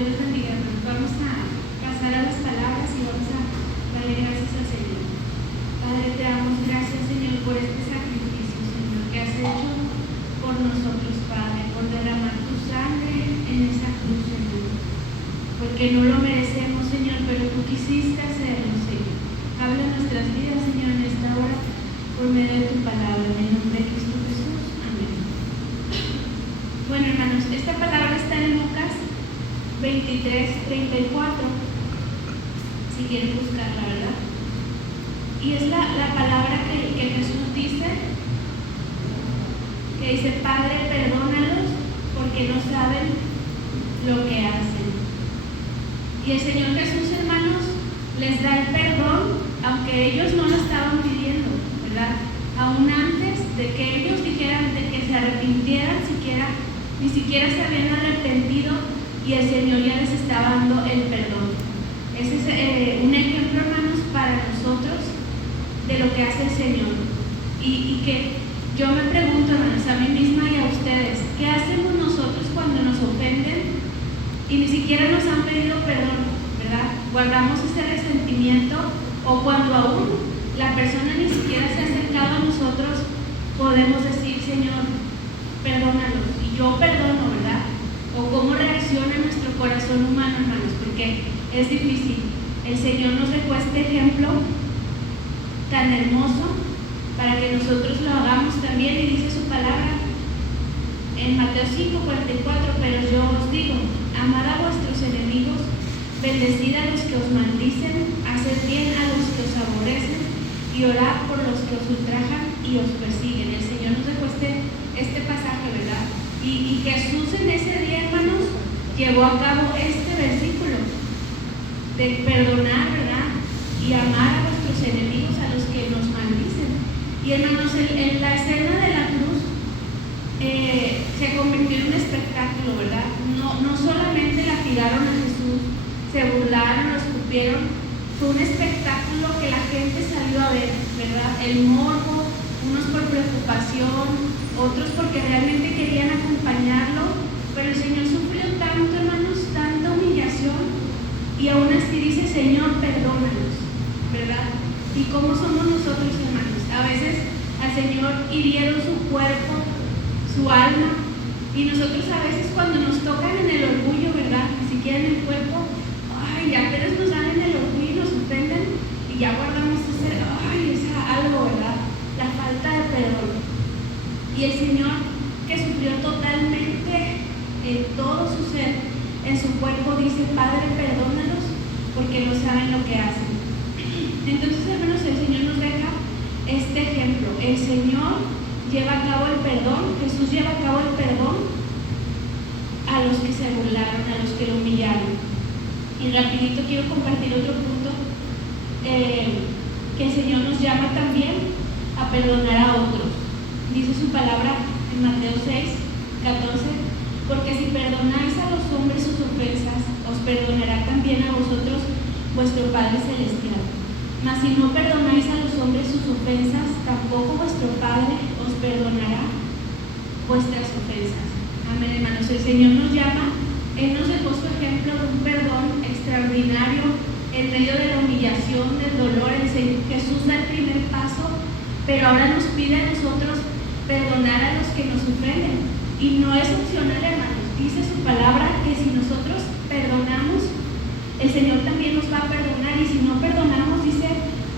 Dios les bendiga, hermanos. Vamos a pasar a las palabras y vamos a darle gracias al Señor. Padre, te damos gracias, Señor, por este sacrificio, Señor, que has hecho por nosotros, Padre, por derramar tu sangre en esa cruz, Señor. Porque no lo merecemos, Señor, pero tú quisiste hacerlo, Señor. Habla en nuestras vidas, Señor, en esta hora, por medio de tu palabra, en el nombre de Cristo Jesús. Amén. Bueno, hermanos, esta palabra está en Lucas 23:34, si quieren buscarla, ¿verdad? Y es la palabra que Jesús dice, que dice: Padre, perdónalos porque no saben lo que hacen. Y el Señor Jesús, hermanos, les da el perdón, aunque ellos no lo estaban pidiendo, ¿verdad? Aún antes de que ellos dijeran, de que se arrepintieran, ni siquiera se habían arrepentido, y el Señor ya les estaba dando el perdón. Ese es un ejemplo, hermanos, para nosotros de lo que hace el Señor. Y que yo me pregunto, hermanos, a mí misma y a ustedes, ¿qué hacemos nosotros cuando nos ofenden y ni siquiera nos han pedido perdón, ¿verdad? Guardamos ese resentimiento, o cuando aún la persona ni siquiera se ha acercado a nosotros, podemos decir: Señor, perdónalos, y yo perdono, ¿verdad? O cómo reacciona nuestro corazón humano, hermanos, porque es difícil. El Señor nos dejó este ejemplo tan hermoso para que nosotros lo hagamos también, y dice su palabra en Mateo 5:44: pero yo os digo, amad a vuestros enemigos, bendecid a los que os maldicen, haced bien a los que os aborrecen, y orad por los que os ultrajan y os persiguen. El Señor nos dejó este pasaje, ¿verdad? Y Jesús en ese día, hermanos, llevó a cabo este versículo de perdonar, ¿verdad? Y amar a vuestros enemigos, a los que nos maldicen. Y hermanos, en la escena de la cruz se convirtió en un espectáculo, ¿verdad? No solamente lastigaron a Jesús, se burlaron, lo escupieron. Fue un espectáculo que la gente salió a ver, ¿verdad? El morbo, unos por preocupación, otros porque realmente querían acompañarlo, pero el Señor sufrió tanto, hermanos, tanta humillación, y aún así dice: Señor, perdónanos, ¿verdad? ¿Y cómo somos nosotros, hermanos? A veces al Señor hirieron su cuerpo, su alma, y nosotros a veces cuando nos tocan en el orgullo, ¿verdad? Ni siquiera en el cuerpo, ya apenas nos dan en el orgullo y nos ofenden, y ya guardamos algo, ¿verdad? La falta de perdón. Y el Señor, que sufrió totalmente en todo su ser, en su cuerpo, dice: Padre, perdónalos porque no saben lo que hacen. Entonces, hermanos, el Señor nos deja este ejemplo. El Señor lleva a cabo el perdón, Jesús lleva a cabo el perdón a los que se burlaron, a los que lo humillaron. Y rapidito quiero compartir otro punto, que el Señor nos llama también a perdonar a otros. Dice su palabra en Mateo 6:14: porque si perdonáis a los hombres sus ofensas, os perdonará también a vosotros vuestro Padre Celestial. Mas si no perdonáis a los hombres sus ofensas, tampoco vuestro Padre os perdonará vuestras ofensas. Amén, hermanos. El Señor nos llama, Él nos dejó su ejemplo de un perdón extraordinario en medio de la humillación, del dolor. Jesús da el primer paso, pero ahora nos pide a nosotros perdonar a los que nos ofenden. Y no es opcional, hermanos. Dice su palabra que si nosotros perdonamos, el Señor también nos va a perdonar. Y si no perdonamos, dice: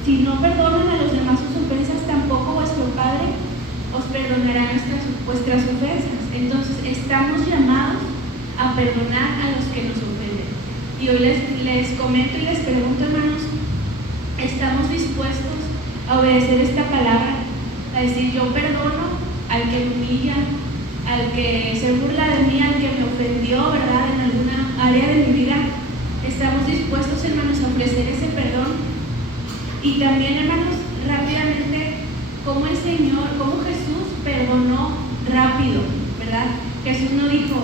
si no perdonan a los demás sus ofensas, tampoco vuestro Padre os perdonará vuestras ofensas. Entonces estamos llamados a perdonar a los que nos ofenden. Y hoy les comento y les pregunto, hermanos, ¿estamos dispuestos a obedecer esta palabra? A decir: yo perdono al que me humilla, al que se burla de mí, al que me ofendió, ¿verdad?, en alguna área de mi vida. ¿Estamos dispuestos, hermanos, a ofrecer ese perdón? Y también, hermanos, rápidamente, cómo el Señor, cómo Jesús perdonó rápido, ¿verdad? Jesús no dijo: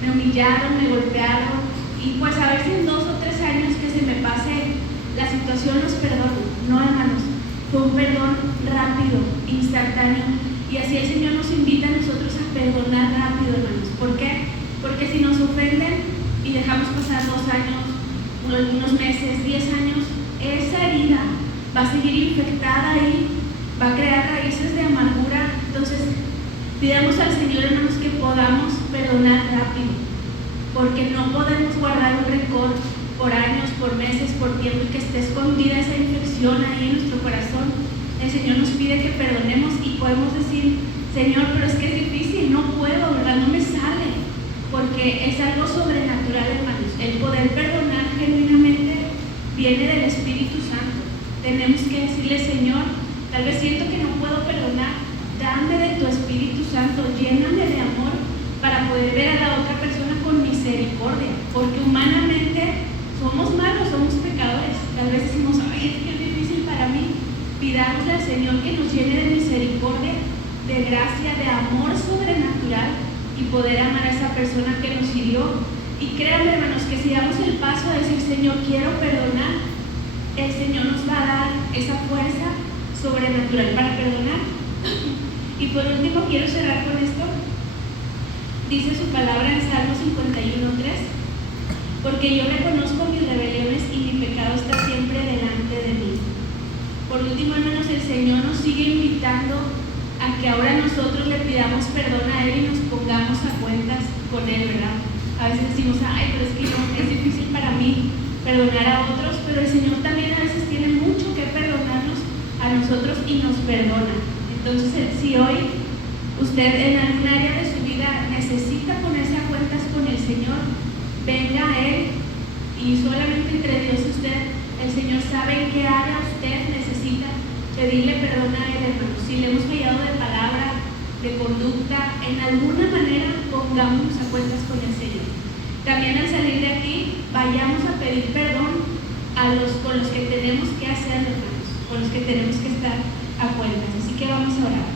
me humillaron, me golpearon, y pues a ver si en 2 o 3 años que se me pase la situación los perdono. No, hermanos, fue un perdón rápido, instantáneo. Y así el Señor nos invita a nosotros a perdonar rápido, hermanos. ¿Por qué? Porque si nos ofenden y dejamos pasar 2 años, unos meses, 10 años, esa herida va a seguir infectada ahí, va a crear raíces de amargura. Entonces, pidamos al Señor, hermanos, que podamos perdonar rápido, porque no podemos guardar un rencor por años, por meses, por tiempo, y que esté escondida esa infección ahí en nuestro corazón. El Señor nos pide que perdonemos y podemos decir: Señor, pero es que es difícil, no puedo, ¿verdad? No me sale, porque es algo sobrenatural, hermanos. El poder perdonar genuinamente viene del Espíritu Santo. Tenemos que decirle: Señor, tal vez siento que no puedo perdonar, dame de tu Espíritu Santo, lléname de amor para poder ver a la otra persona con misericordia, porque humanamente somos malos, somos pecadores. Tal vez decimos: ay, es que es difícil para mí. Pidámosle al Señor que nos llene de misericordia, de gracia, de amor sobrenatural, y poder amar a esa persona que nos hirió. Y créanme, hermanos, que si damos el paso a decir: Señor, quiero perdonar, el Señor nos va a dar esa fuerza sobrenatural para perdonar. Y por último, quiero cerrar con esto. Dice su palabra en Salmo 51:3: porque yo reconozco mis rebeliones y mi pecado está siempre delante de mí. Por último, hermanos, el Señor nos sigue invitando a que ahora nosotros le pidamos perdón a Él y nos pongamos a cuentas con Él, ¿verdad? A veces decimos: ay, pero es que no, es difícil para mí perdonar a otros, pero el Señor también a veces tiene mucho que perdonarnos a nosotros y nos perdona. Entonces, si hoy usted en algún área de su vida necesita ponerse a cuentas con el Señor, venga a Él, y solamente entre Dios y usted, el Señor sabe en qué área usted necesita pedirle perdón a Él, hermanos. Si le hemos fallado de palabra, de conducta, en alguna manera, pongámonos a cuentas con el Señor. También al salir de aquí, vayamos a pedir perdón con los que tenemos que hacer, hermanos, con los que tenemos que estar a cuentas. Así que vamos a orar.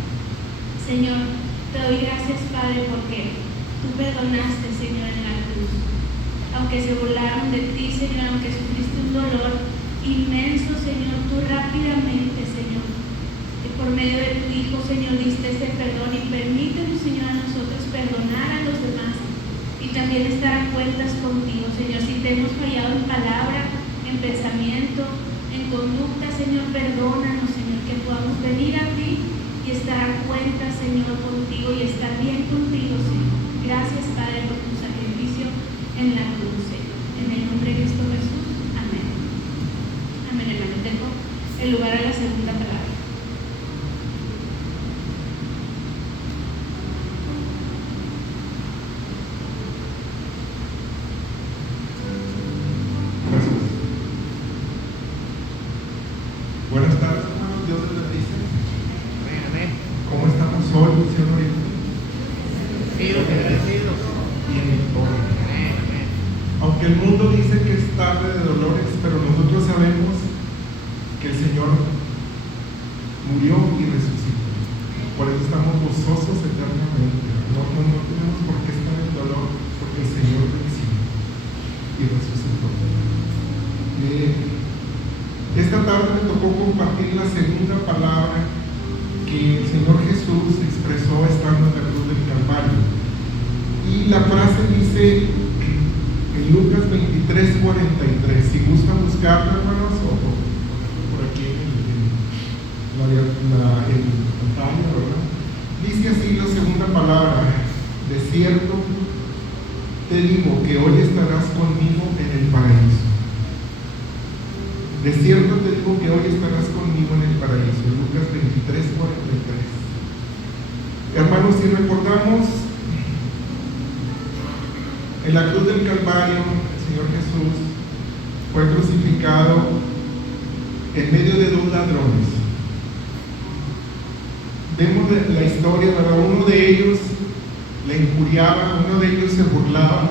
Señor, te doy gracias, Padre, porque tú perdonaste, Señor, en la cruz. Aunque se burlaron de ti, Señor, aunque sufriste un dolor inmenso, Señor, tú rápidamente, Señor, y por medio de tu Hijo, Señor, diste ese perdón, y permítenos, Señor, a nosotros perdonar a los demás y también estar a cuentas contigo, Señor. Si te hemos fallado en palabra, en pensamiento, en conducta, Señor, perdónanos, Señor, que podamos venir a ti y estar a cuentas, Señor, contigo y estar bien contigo, Señor. Gracias, Padre, por tu sacrificio en la cruz, Señor. En el nombre de Cristo Jesús. Amén. Amén, hermano. Dejo el lugar a la segunda palabra. Buenas tardes, hermanos. Dios les bendice. ¿Cómo estamos hoy, Señor? Aunque el mundo dice que es tarde de dolores, pero nosotros sabemos que el Señor murió y resucitó. Por eso estamos gozosos eternamente. No tenemos por qué estar en dolor, porque el Señor venció y resucitó. Esta tarde me tocó compartir la segunda palabra que el Señor Jesús expresó estando en la cruz del Calvario. Y la frase dice en Lucas 23:43. Si gustan buscarla, hermanos, o por aquí en la pantalla, ¿verdad? Dice así la segunda palabra: de cierto te digo que hoy estarás conmigo en el paraíso. De cierto te digo que hoy estarás conmigo en el paraíso. Lucas 23:43. Hermanos, si recordamos, en la cruz del Calvario, el Señor Jesús fue crucificado en medio de 2 ladrones. Vemos la historia, ¿verdad? Uno de ellos le injuriaba, uno de ellos se burlaba.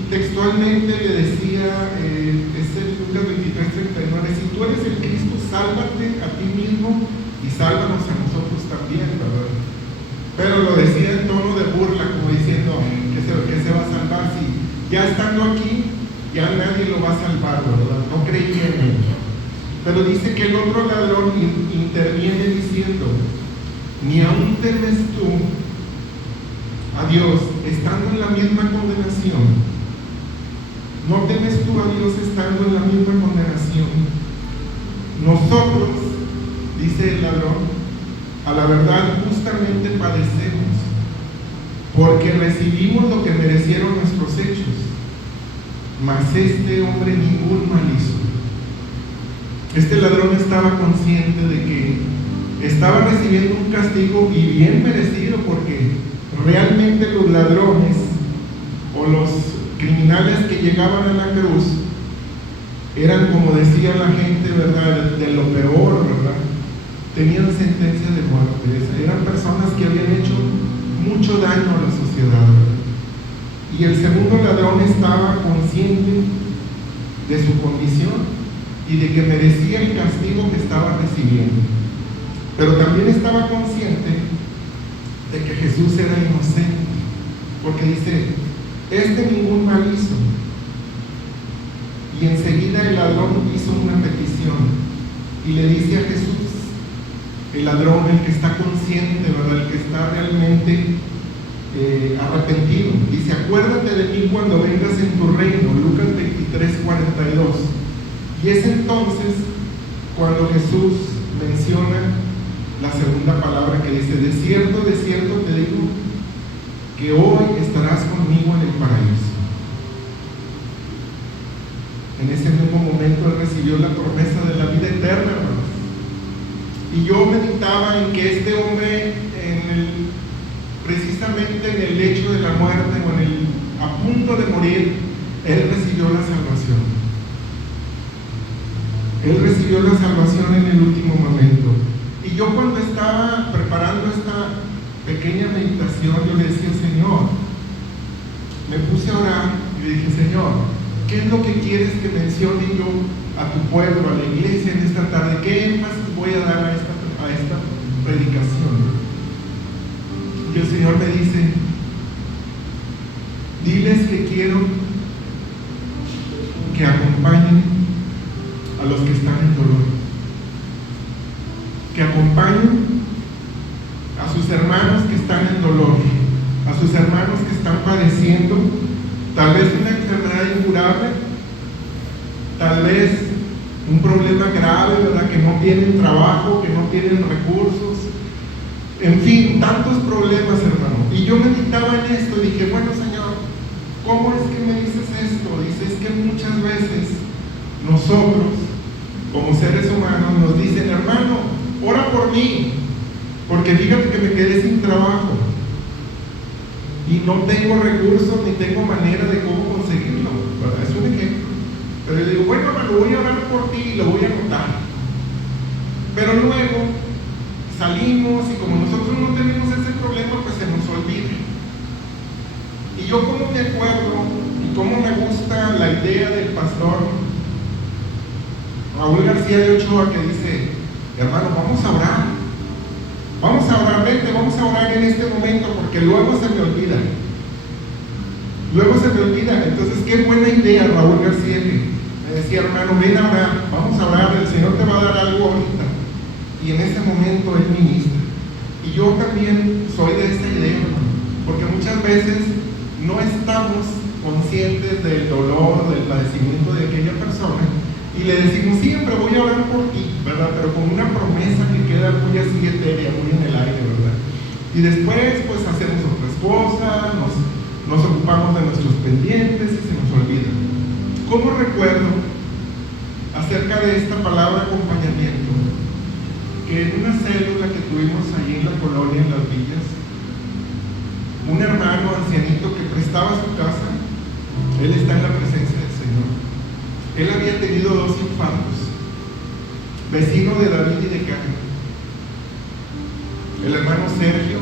Y textualmente le decía, es el Lucas 23:39, si tú eres el Cristo, sálvate a ti mismo y sálvanos a nosotros también, ¿verdad? Pero lo decía en tono de burla, como diciendo que se va a salvar. Si ya estando aquí, ya nadie lo va a salvar, ¿verdad? No creía en él. Pero dice que el otro ladrón interviene diciendo: ni aún temes tú a Dios estando en la misma condenación? ¿No temes tú a Dios estando en la misma condenación? Nosotros, dice el ladrón, a la verdad justamente padecemos, porque recibimos lo que merecieron nuestros hechos, mas este hombre ningún mal hizo. Este ladrón estaba consciente de que estaba recibiendo un castigo y bien merecido, porque realmente los ladrones o los criminales que llegaban a la cruz eran, como decía la gente, ¿verdad?, de lo peor, ¿verdad? Tenían sentencia de muerte. Eran personas que habían hecho mucho daño a la sociedad, ¿verdad? Y el segundo ladrón estaba consciente de su condición y de que merecía el castigo que estaba recibiendo, pero también estaba consciente de que Jesús era inocente, porque dice, este ningún mal hizo. Y enseguida el ladrón hizo una petición y le dice a Jesús, el ladrón, el que está consciente, ¿verdad?, el que está realmente arrepentido, dice, acuérdate de mí cuando vengas en tu reino. Lucas 23:42. Y es entonces cuando Jesús menciona la segunda palabra que dice, de cierto te digo que hoy estarás conmigo en el paraíso. En ese mismo momento él recibió la promesa de la vida eterna, hermanos. Y yo meditaba en que este hombre, precisamente en el lecho de la muerte, o a punto de morir, él recibió la salvación. Él recibió la salvación en el último momento. Y yo, cuando estaba preparando esta pequeña meditación, yo le decía, Señor, me puse a orar y le dije, Señor, ¿qué es lo que quieres que mencione yo a tu pueblo, a la iglesia en esta tarde? ¿Qué énfasis voy a dar a esta predicación? Y el Señor me dice, diles que quiero que acompañen a los que están en dolor, que acompañen a sus hermanos que están en dolor, a sus hermanos que están padeciendo tal vez una enfermedad incurable, tal vez un problema grave, ¿verdad?, que no tienen trabajo, que no tienen recursos, en fin, tantos problemas, hermano. Y yo meditaba en esto y dije, bueno, Señor, ¿cómo es que me dices esto? Dices que muchas veces nosotros, como seres humanos, nos dicen, hermano, ora por mí, porque fíjate que me quedé sin trabajo y no tengo recursos ni tengo manera de cómo conseguirlo, ¿verdad? Es un ejemplo. Pero yo digo, bueno, hermano, voy a orar por ti y lo voy a anotar. Pero luego salimos y como nosotros no tenemos ese problema, pues se nos olvida. Y yo, como me acuerdo y como me gusta la idea del pastor Raúl García de Ochoa, que dice, hermano, vamos a orar, vente, vamos a orar en este momento, porque luego se me olvida. Entonces, qué buena idea, Raúl García, que me decía, hermano, ven a orar, vamos a orar, el Señor te va a dar algo ahorita. Y en ese momento Él ministra. Y yo también soy de esa idea, hermano, porque muchas veces no estamos conscientes del dolor, del padecimiento de aquella persona, y le decimos, siempre voy a orar por ti, ¿verdad? Pero con una promesa que queda muy así etérea, muy en el aire, ¿verdad? Y después, pues hacemos otras cosas, nos ocupamos de nuestros pendientes y se nos olvida. ¿Cómo recuerdo acerca de esta palabra acompañamiento? Que en una célula que tuvimos allí en la colonia, en Las Villas, un hermano ancianito que prestaba su casa, él está en la presencia del Señor. Él había tenido 2 infartos, vecino de David y de Carmen. El hermano Sergio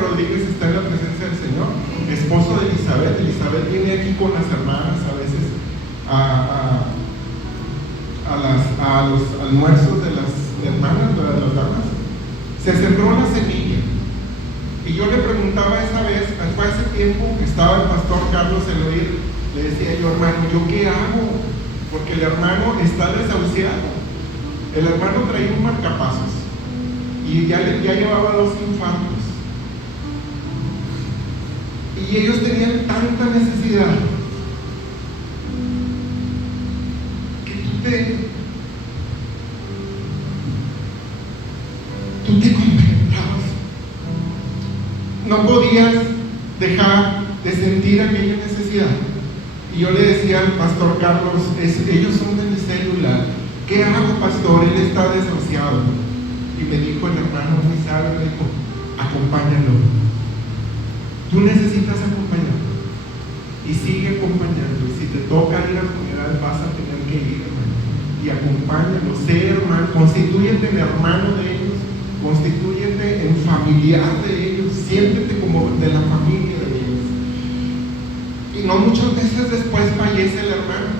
Rodríguez está en la presencia del Señor, esposo de Elizabeth. Elizabeth viene aquí con las hermanas a veces a los almuerzos de las hermanas, de las damas. Se sembró la semilla. Y yo le preguntaba esa vez, fue hace tiempo que estaba el pastor Carlos Eloir, le decía yo, hermano, ¿yo qué hago? Porque el hermano está desahuciado. El hermano traía un marcapasos y ya llevaba 2 infartos. Y ellos tenían tanta necesidad que tú te contemplabas. No podías dejar de sentir aquella necesidad. Y yo le decía al pastor Carlos, ellos son de mi célula. ¿Qué hago, pastor? Él está desociado. Y me dijo el hermano muy sabio, me dijo, acompáñalo. Tú necesitas acompañar y sigue acompañando. Y si te toca ir al funeral, vas a tener que ir, hermano. Y acompáñalo, sé hermano, constitúyete en hermano de ellos, constitúyete en familiar de ellos, siéntete como de la familia de ellos. Y no muchos meses después fallece el hermano.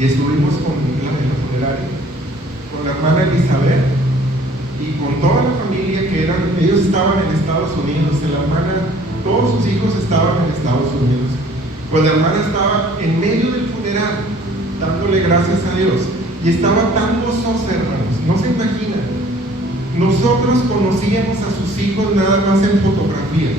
Y estuvimos con la funeraria, con la hermana Elizabeth y con toda la familia que eran, ellos estaban en Estados Unidos, la hermana, todos sus hijos estaban en Estados Unidos. Pues la hermana estaba en medio del funeral, dándole gracias a Dios, y estaba tan gozosa, hermanos, no se imaginan. Nosotros conocíamos a sus hijos nada más en fotografía,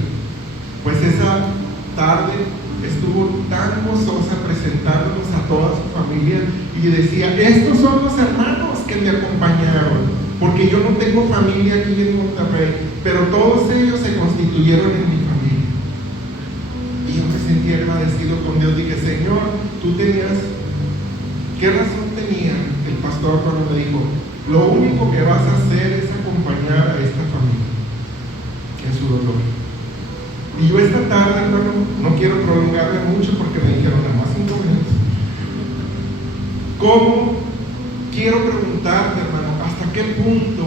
pues esa tarde estuvo tan gozosa presentándonos a toda su familia y decía, estos son los hermanos que me acompañaron, porque yo no tengo familia aquí en Monterrey, pero todos ellos se constituyeron en mi familia. Y yo me sentí agradecido con Dios. Dije, Señor, tú tenías, ¿qué razón tenía el pastor cuando me dijo, lo único que vas a hacer es acompañar a esta familia en su dolor? Y yo esta tarde, hermano, no quiero prolongarme mucho porque me dijeron nada más 5 minutos. ¿Cómo? Quiero preguntarte, hermano, ¿hasta qué punto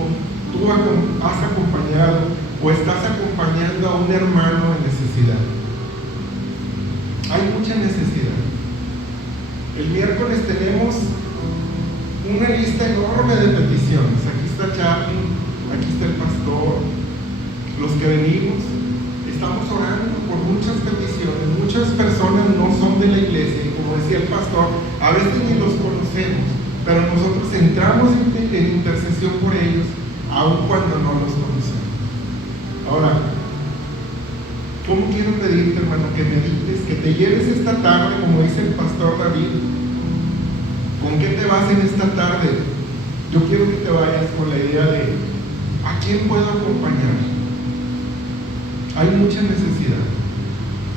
tú has acompañado o estás acompañando a un hermano en necesidad? Hay mucha necesidad. El miércoles tenemos una lista enorme de peticiones. Aquí está Charlie, aquí está el pastor, los que venimos. Estamos orando por muchas peticiones. Muchas personas no son de la iglesia y como decía el pastor, a veces ni los conocemos, pero nosotros entramos en intercesión por ellos, aun cuando no los conocemos. Ahora, ¿cómo quiero pedirte, hermano, que medites, que te lleves esta tarde, como dice el pastor David? ¿Con qué te vas en esta tarde? Yo quiero que te vayas con la idea de ¿a quién puedo acompañar? Hay mucha necesidad.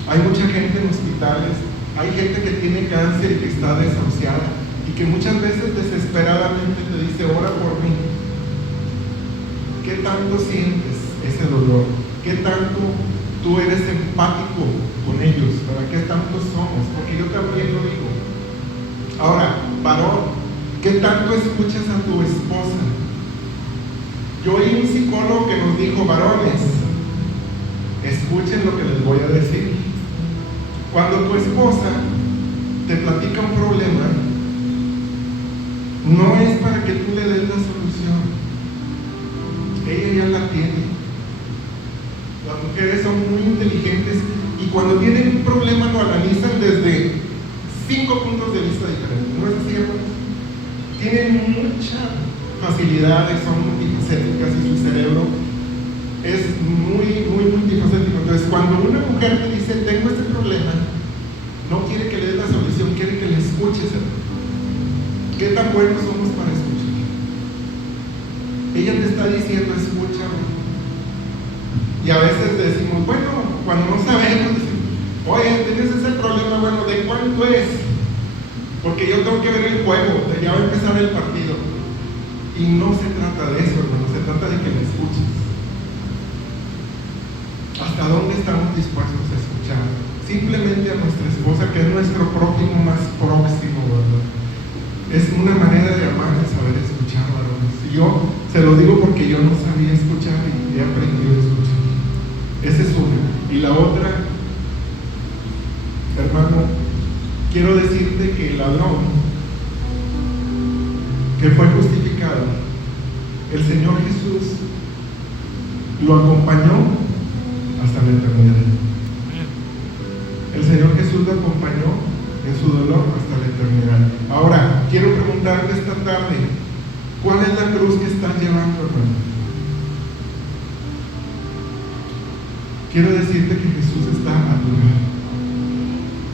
Hay mucha gente en hospitales, hay gente que tiene cáncer y que está desahuciada y que muchas veces desesperadamente te dice, ora por mí. ¿Qué tanto sientes ese dolor? ¿Qué tanto tú eres empático con ellos? ¿Para qué tanto somos? Porque yo también lo digo. Ahora, varón, ¿qué tanto escuchas a tu esposa? Yo oí un psicólogo que nos dijo, varones, escuchen lo que les voy a decir. Cuando tu esposa te platica un problema, no es para que tú le des la solución. Ella ya la tiene. Las mujeres son muy inteligentes y cuando tienen un problema lo analizan desde 5 puntos de vista diferentes. ¿No es así, hermanos? Tienen mucha facilidad, son multifacéticas y su cerebro es muy multifacético. Entonces, cuando una mujer te dice, tengo este problema, no quiere que le des la solución, quiere que le escuches. ¿Qué tan buenos somos para escuchar? Ella te está diciendo, escúchame. Y a veces decimos, bueno, cuando no sabemos, decimos, oye, tienes ese problema, bueno, ¿de cuánto es? Porque yo tengo que ver el juego, ya va a empezar el partido. Y no se trata de eso, hermano, se trata de que le escuches. ¿Hasta dónde estamos dispuestos a escuchar? Simplemente a nuestra esposa, que es nuestro prójimo más próximo, ¿verdad? Es una manera de amar, de saber escuchar, varones. Y yo se lo digo porque yo no sabía escuchar y he aprendido a escuchar. Esa es una. Y la otra, hermano, quiero decirte que el ladrón que fue justificado, el Señor Jesús lo acompañó hasta la eternidad. El Señor Jesús lo acompañó en su dolor hasta la eternidad. Ahora, quiero preguntarte esta tarde, ¿cuál es la cruz que estás llevando, hermano? quiero decirte que Jesús está a tu lado.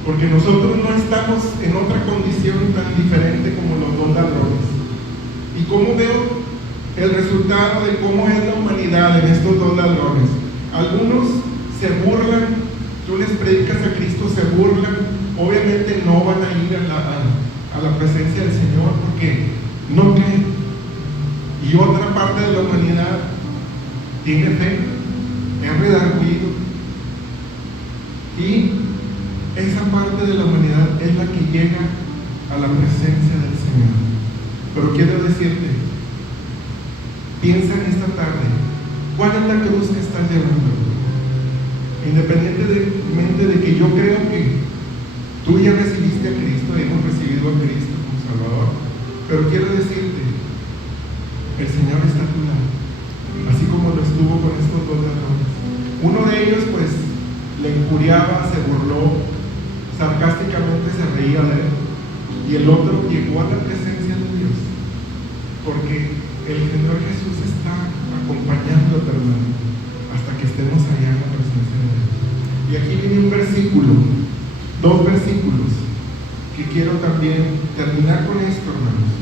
Porque nosotros no estamos en otra condición tan diferente como los dos ladrones. ¿Y cómo veo el resultado de cómo es la humanidad en estos dos ladrones? Algunos se burlan, tú les predicas a Cristo, se burlan, obviamente no van a ir a la presencia del Señor porque no creen. Y otra parte de la humanidad tiene fe, es redarguido. Y esa parte de la humanidad es la que llega a la presencia del Señor. Pero quiero decirte, piensa en esta tarde, ¿cuál es la cruz que estás llevando? Independientemente de que yo creo que tú ya recibiste a Cristo, hemos recibido a Cristo como Salvador, pero quiero decirte, el Señor está a tu lado, así como lo estuvo con estos dos ladrones. Uno de ellos pues le injuriaba, se burló, sarcásticamente se reía de él, y el otro llegó a la presencia de Dios, porque el Señor Jesús está acompañando a tu hermano hasta que estemos allá en la presencia de Dios. Y aquí viene un versículo, dos versículos, que quiero también terminar con esto, hermanos.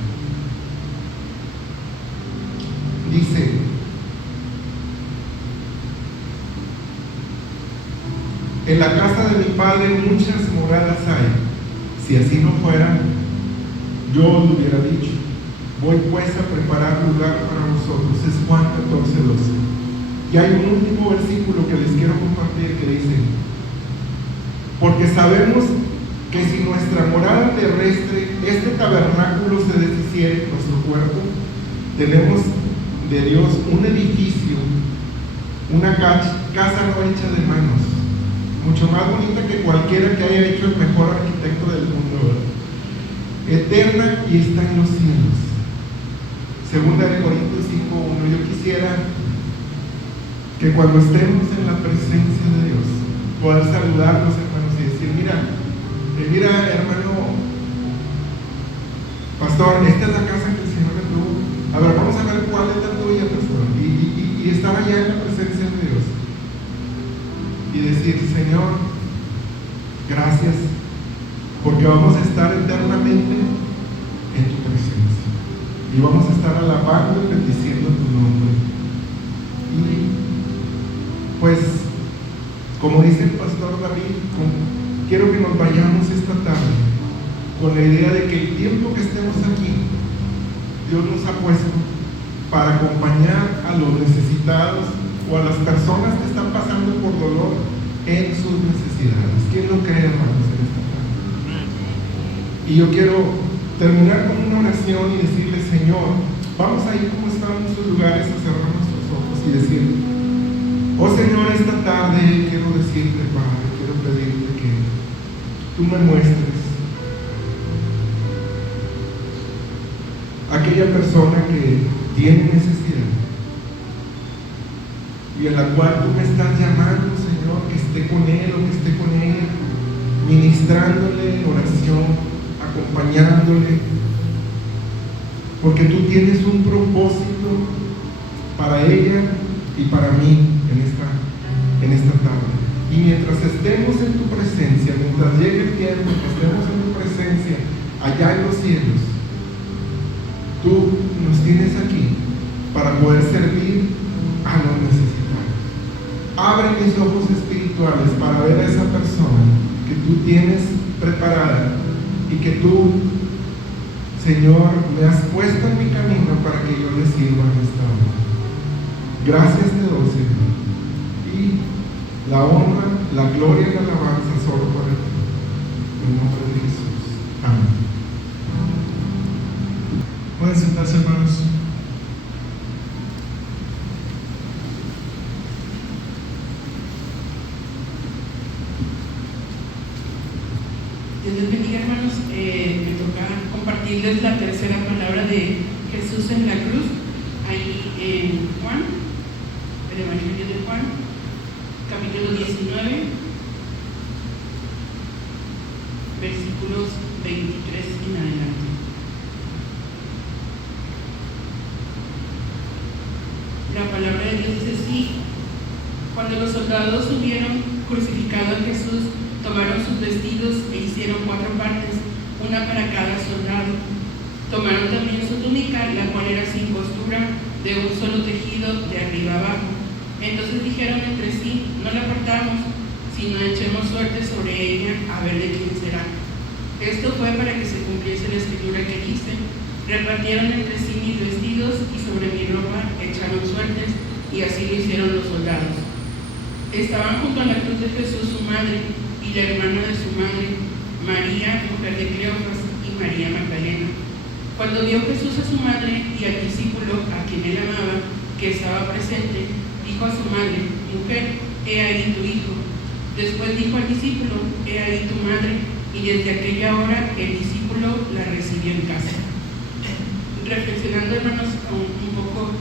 Dice: en la casa de mi Padre muchas moradas hay. Si así no fuera, yo os lo hubiera dicho. Voy pues a preparar lugar para vosotros. Es Juan 14:12. Y hay un último versículo que les quiero compartir que dice: porque sabemos que si nuestra morada terrestre, este tabernáculo, se deshiciere, nuestro cuerpo, tenemos de Dios un edificio, una casa no hecha de manos, mucho más bonita que cualquiera que haya hecho el mejor arquitecto del mundo, eterna y está en los cielos. Segunda de Corintios 5:1. Yo quisiera que cuando estemos en la presencia de Dios, poder saludar a los hermanos y decir: mira hermano pastor, esta es la casa que el Señor me tuvo. A ver, vamos a ver cuál es la tuya, pastor. Y estar allá en la presencia de Dios y decir: Señor, gracias, porque vamos a estar eternamente en tu presencia y vamos a estar alabando y bendiciendo tu nombre. Y pues, como dice el pastor David, quiero que nos vayamos esta tarde con la idea de que el tiempo que estemos aquí, Dios nos ha puesto para acompañar a los necesitados o a las personas que están pasando por dolor en sus necesidades. ¿Quién lo cree, hermanos, en esta tarde? Y yo quiero terminar con una oración y decirle: Señor, vamos a ir como están en nuestros lugares, a cerrar nuestros ojos y decir: oh Señor, esta tarde quiero decirte, Padre, quiero pedirte que tú me muestres aquella persona que tiene necesidad y a la cual tú me estás llamando, Señor, que esté con él o que esté con ella, ministrándole en oración, acompañándole, porque tú tienes un propósito para ella y para mí en esta tarde. Y mientras estemos en tu presencia, mientras llegue el tiempo que estemos en tu presencia allá en los cielos, tú nos tienes aquí para poder servir a los necesitados. Abre mis ojos espirituales para ver a esa persona que tú tienes preparada y que tú, Señor, me has puesto en mi camino para que yo le sirva en esta hora. Gracias te doy, Señor, y la honra, la gloria y la alabanza solo para ti, en nombre de Jesús. Amén. Pueden sentarse, hermanos. Dios les bendiga, hermanos. Me toca compartirles la tercera palabra de Jesús en la cruz, ahí en Juan, el Evangelio de Juan, capítulo 19, versículos 23 en adelante. La palabra de Dios dice así: Cuando los soldados hubieron crucificado a Jesús, tomaron sus vestidos e hicieron 4 partes, una para cada soldado. Tomaron también su túnica, la cual era sin costura, de un solo tejido, de arriba abajo. Entonces dijeron entre sí: no la partamos, sino echemos suerte sobre ella, a ver de quién será. Esto fue para que se cumpliese la escritura que dice: repartieron entre sí mis vestidos y sobre mi ropa echaron suertes, y así lo hicieron los soldados. Estaban junto a la cruz de Jesús su madre y la hermana de su madre, María, mujer de Cleofas, y María Magdalena. Cuando vio Jesús a su madre y al discípulo a quien él amaba, que estaba presente, dijo a su madre: mujer, he ahí tu hijo. Después dijo al discípulo: he ahí tu madre. Y desde aquella hora el discípulo la recibió en casa. Reflexionando, hermanos, un poco,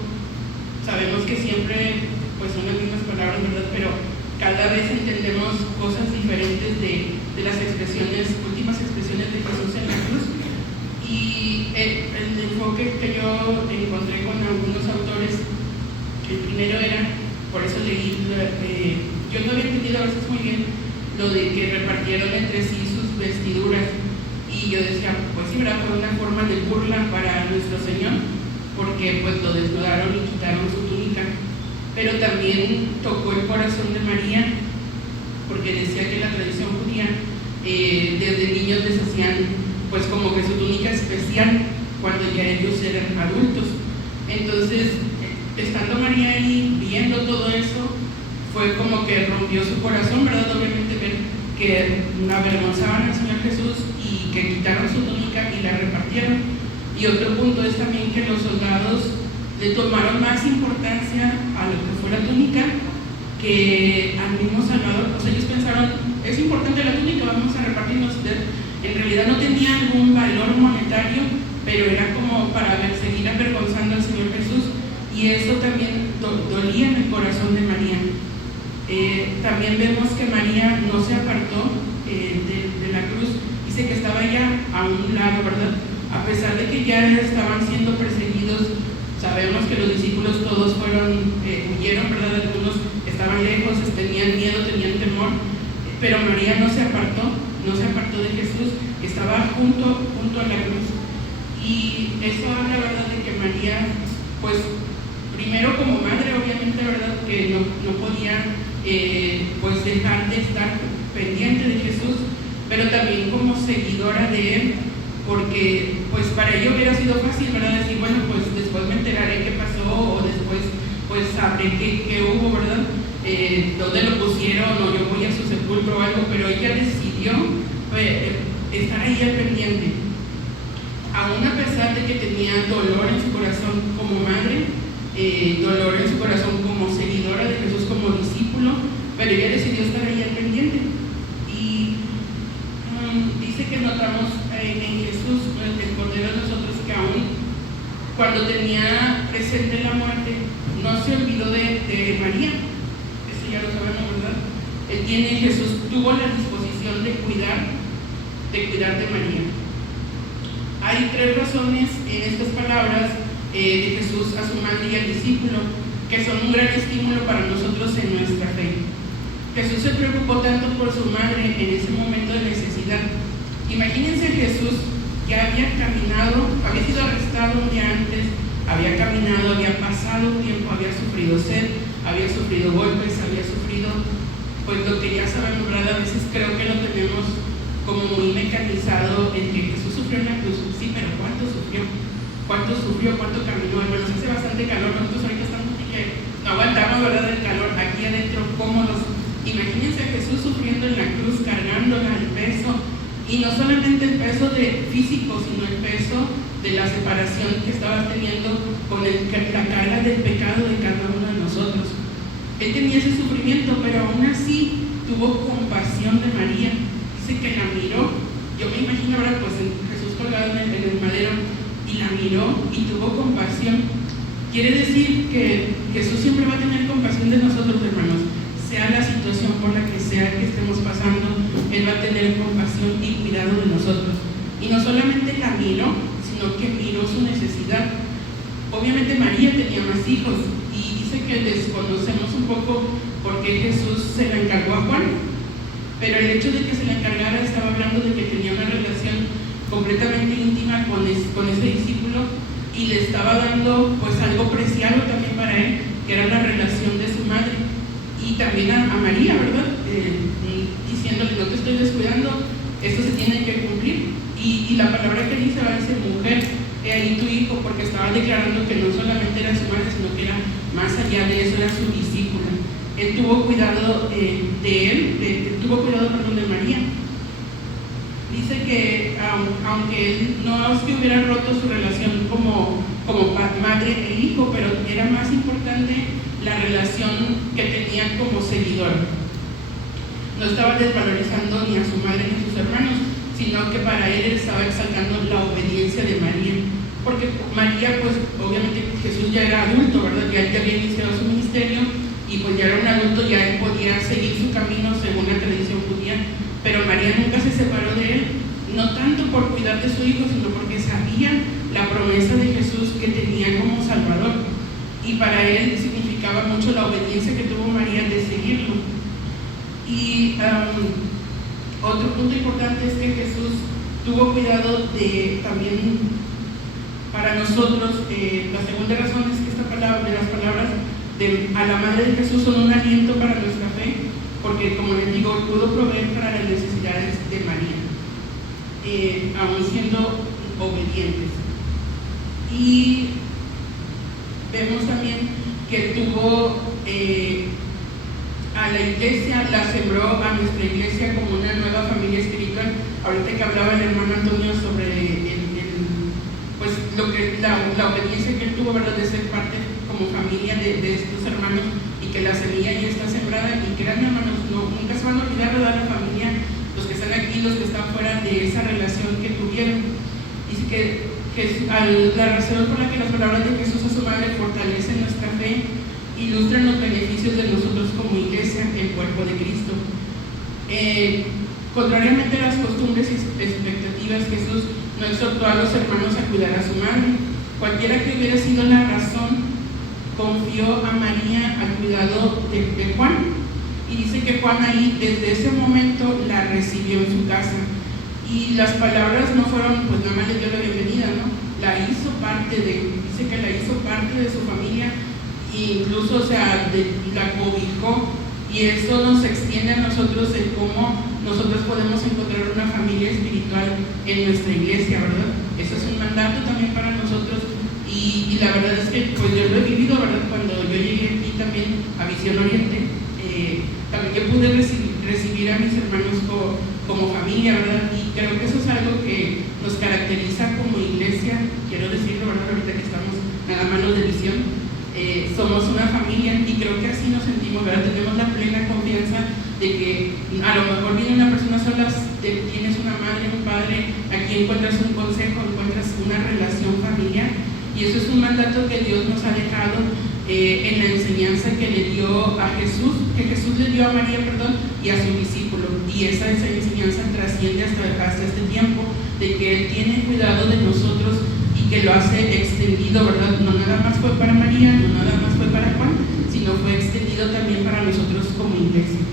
sabemos que siempre pues son las mismas palabras, ¿verdad? Pero cada vez entendemos cosas diferentes de las últimas expresiones de Jesús en la cruz. Y el enfoque que yo encontré con algunos autores, el primero era, por eso leí, yo no había entendido a veces muy bien lo de que repartieron entre sí sus vestiduras, y yo decía, pues sí, ¿verdad? Fue una forma de burla para nuestro Señor, porque pues lo desnudaron y quitaron su túnica. Pero también tocó el corazón de María, porque decía que la tradición judía desde niños les hacían pues como que su túnica especial cuando ya ellos eran adultos. Entonces, estando María ahí viendo todo eso, fue como que rompió su corazón, ¿verdad? Obviamente ver que avergonzaban al Señor Jesús y que quitaron su túnica y la repartieron. Y otro punto es también que los soldados le tomaron más importancia a lo que fue la túnica que al mismo Salvador. O sea, ellos pensaron: es importante la túnica, vamos a repartirnos. En realidad no tenía algún valor monetario, pero era como para seguir avergonzando al Señor Jesús, y eso también dolía en el corazón de María. También vemos que María no se apartó de la cruz, dice que estaba ya a un lado, ¿verdad? A pesar de que ya estaban siendo perseguidos, sabemos que los discípulos todos huyeron, ¿verdad? Algunos estaban lejos, tenían miedo, tenían temor, pero María no se apartó de Jesús, estaba junto a la cruz. Y eso habla, ¿verdad?, de que María, pues, primero como madre, obviamente, ¿verdad?, que no podía, pues, dejar de estar pendiente de Jesús, pero también como seguidora de Él, porque, pues, para ella hubiera sido fácil, ¿verdad?, decir, bueno, pues, después me enteraré qué pasó, o después, pues, sabré qué hubo, ¿verdad?, dónde lo pusieron, o yo voy a su sepulcro o algo, pero ella decidió estar ahí al pendiente, aún a pesar de que tenía dolor en su corazón como madre, dolor en su corazón como seguidora de Jesús, como discípulo, pero ella decidió estar ahí al pendiente. Y dice que notamos en Jesús, el Cordero de nosotros, que aún cuando tenía presente la muerte, no se olvidó de María. Eso ya lo sabemos, ¿verdad? Jesús tuvo la disposición de cuidar de María. Hay 3 razones en estas palabras de Jesús a su madre y al discípulo que son un gran estímulo para nosotros en nuestra fe. Jesús se preocupó tanto por su madre en ese momento de necesidad. Imagínense Jesús, que había caminado, había sido arrestado un día antes, había caminado, había pasado un tiempo, había sufrido sed, había sufrido golpes, había sufrido, pues lo que ya sabemos, ¿verdad? A veces creo que lo tenemos como muy mecanizado en que Jesús sufrió en la cruz. Sí, pero ¿cuánto sufrió? ¿Cuánto sufrió? ¿Cuánto caminó? Bueno, hace bastante calor, nosotros ahorita estamos así que no aguantamos, ¿verdad?, el calor aquí adentro, cómodos. Imagínense a Jesús sufriendo en la cruz, cargándola, el peso, y no solamente el peso físico, sino el peso de la separación que estaba teniendo con la carga del pecado de cada uno de nosotros. Él tenía ese sufrimiento, pero aún así tuvo compasión de María. Dice que la miró. Yo me imagino ahora, pues, Jesús colgado en el madero, y la miró y tuvo compasión. Quiere decir que Jesús siempre va a tener compasión de nosotros, hermanos. Sea la situación por la que sea que estemos pasando, Él va a tener compasión y cuidado de nosotros. Y no solamente la miró, sino que miró su necesidad. Obviamente María tenía más hijos, y y dice que desconocemos un poco por qué Jesús se la encargó a Juan, pero el hecho de que se la encargara estaba hablando de que tenía una relación completamente íntima con ese discípulo y le estaba dando pues algo preciado también para él, que era la relación de su madre, y también a María, ¿verdad? Diciéndole, no te estoy descuidando, esto se tiene que cumplir. Y la palabra que dice, va a decir, mujer, he ahí tu hijo, porque estaba declarando que no solamente era su madre, sino que era más allá de eso, era su discípula. Él tuvo cuidado tuvo cuidado de María. Dice que aunque él no es que hubiera roto su relación como madre e hijo, pero era más importante la relación que tenía como seguidor. No estaba desvalorizando ni a su madre ni a sus hermanos, sino que para él estaba exaltando la obediencia de María, porque María, pues obviamente Jesús ya era adulto, ¿verdad? Ya había iniciado su ministerio y pues ya era un adulto, ya él podía seguir su camino según la tradición judía, pero María nunca se separó de él, no tanto por cuidar de su hijo, sino porque sabía la promesa de Jesús que tenía como Salvador, y para él significaba mucho la obediencia que tuvo María de seguirlo. Y otro punto importante es que Jesús tuvo cuidado de también para nosotros. La segunda razón es que las palabras a la madre de Jesús son un aliento para nuestra fe, porque como les digo, pudo proveer para las necesidades de María, aún siendo obedientes. Y vemos también que tuvo a la iglesia, la sembró a nuestra iglesia como una nueva familia espiritual. Ahorita que hablaba el hermano Antonio sobre pues la obediencia que él tuvo, ¿verdad?, de ser parte como familia de estos hermanos, y que la semilla ya está sembrada, y créanme, hermanos, nunca se van a olvidar, ¿verdad?, la familia, los que están aquí, los que están fuera, de esa relación que tuvieron. Dice que la razón por la que las palabras de Jesús a su madre fortalecen nuestra fe, ilustran los beneficios de nosotros como iglesia, el cuerpo de Cristo. Contrariamente a las costumbres y expectativas, Jesús no exhortó a los hermanos a cuidar a su madre. Cualquiera que hubiera sido la razón, confió a María al cuidado de Juan, y dice que Juan ahí desde ese momento la recibió en su casa, y las palabras no fueron, pues nada más le dio la bienvenida, ¿no? La hizo parte dice que la hizo parte de su familia, e incluso, o sea, la cobijó, y eso nos extiende a nosotros en cómo nosotros podemos encontrar una familia espiritual en nuestra iglesia, ¿verdad? Eso es un mandato también para nosotros, y la verdad es que pues yo lo he vivido, ¿verdad? Cuando yo llegué aquí también a Visión Oriente, también yo pude recibir a mis hermanos como familia, ¿verdad? Y creo que eso es algo que nos caracteriza como iglesia, quiero decirlo, ¿verdad? Ahorita que estamos nada más de visión, somos una familia, y creo que así nos sentimos, ¿verdad? Tenemos la plena confianza de que a lo mejor viene una persona sola, tienes una madre, un padre, aquí encuentras un consejo, encuentras una relación familiar, y eso es un mandato que Dios nos ha dejado en la enseñanza que le dio a Jesús, que Jesús le dio a María, y a su discípulo, y esa enseñanza trasciende hasta este tiempo, de que Él tiene cuidado de nosotros y que lo hace extendido, ¿verdad? No nada más fue para María, no nada más fue para Juan, sino fue extendido también para nosotros como iglesia.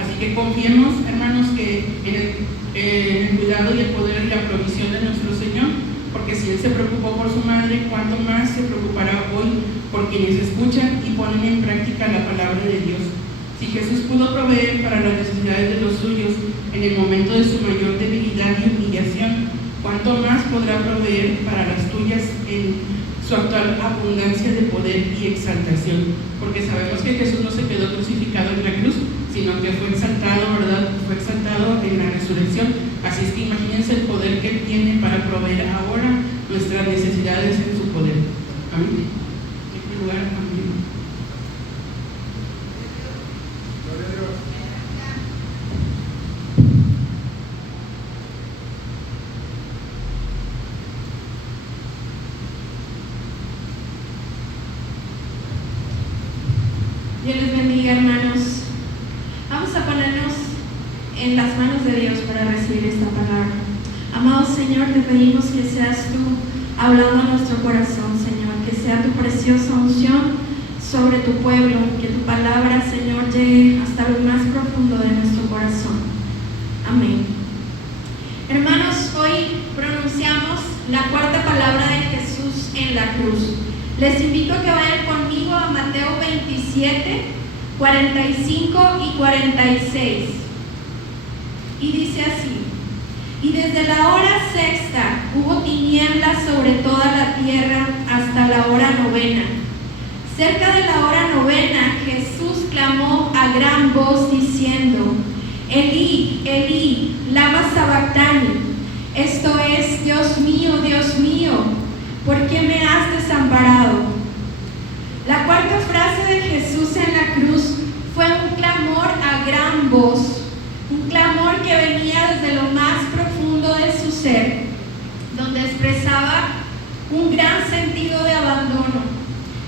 Así que confiemos, hermanos, que en el cuidado y el poder y la provisión de nuestro Señor, porque si Él se preocupó por su madre, ¿cuánto más se preocupará hoy por quienes escuchan y ponen en práctica la palabra de Dios? Si Jesús pudo proveer para las necesidades de los suyos en el momento de su mayor debilidad y humillación, ¿cuánto más podrá proveer para las tuyas en su actual abundancia de poder y exaltación? Porque sabemos que Jesús no se quedó crucificado en la cruz, sino que fue exaltado, ¿verdad? Fue exaltado en la resurrección. Así es que imagínense el poder que Él tiene para proveer ahora nuestras necesidades en su poder. Amén. En primer lugar, amén. Dios les bendiga, hermanos. Vamos a ponernos en las manos de Dios para recibir esta palabra. Amado Señor, te pedimos que seas tú hablando a nuestro corazón, Señor, que sea tu preciosa unción sobre tu pueblo, que tu palabra, Señor, llegue hasta lo más profundo de nuestro corazón. Amén. Hermanos, hoy pronunciamos la cuarta palabra de Jesús en la cruz. Les invito a que vayan conmigo a Mateo 27, 45 y 46. Y dice así: y desde la hora sexta hubo tinieblas sobre toda la tierra hasta la hora novena. Cerca de la hora novena, Jesús clamó a gran voz diciendo: Elí, Elí, lama sabactani. Esto es: Dios mío, ¿por qué me has desamparado? La cuarta frase de Jesús en la cruz fue un clamor a gran voz, un clamor que venía desde lo más profundo de su ser, donde expresaba un gran sentido de abandono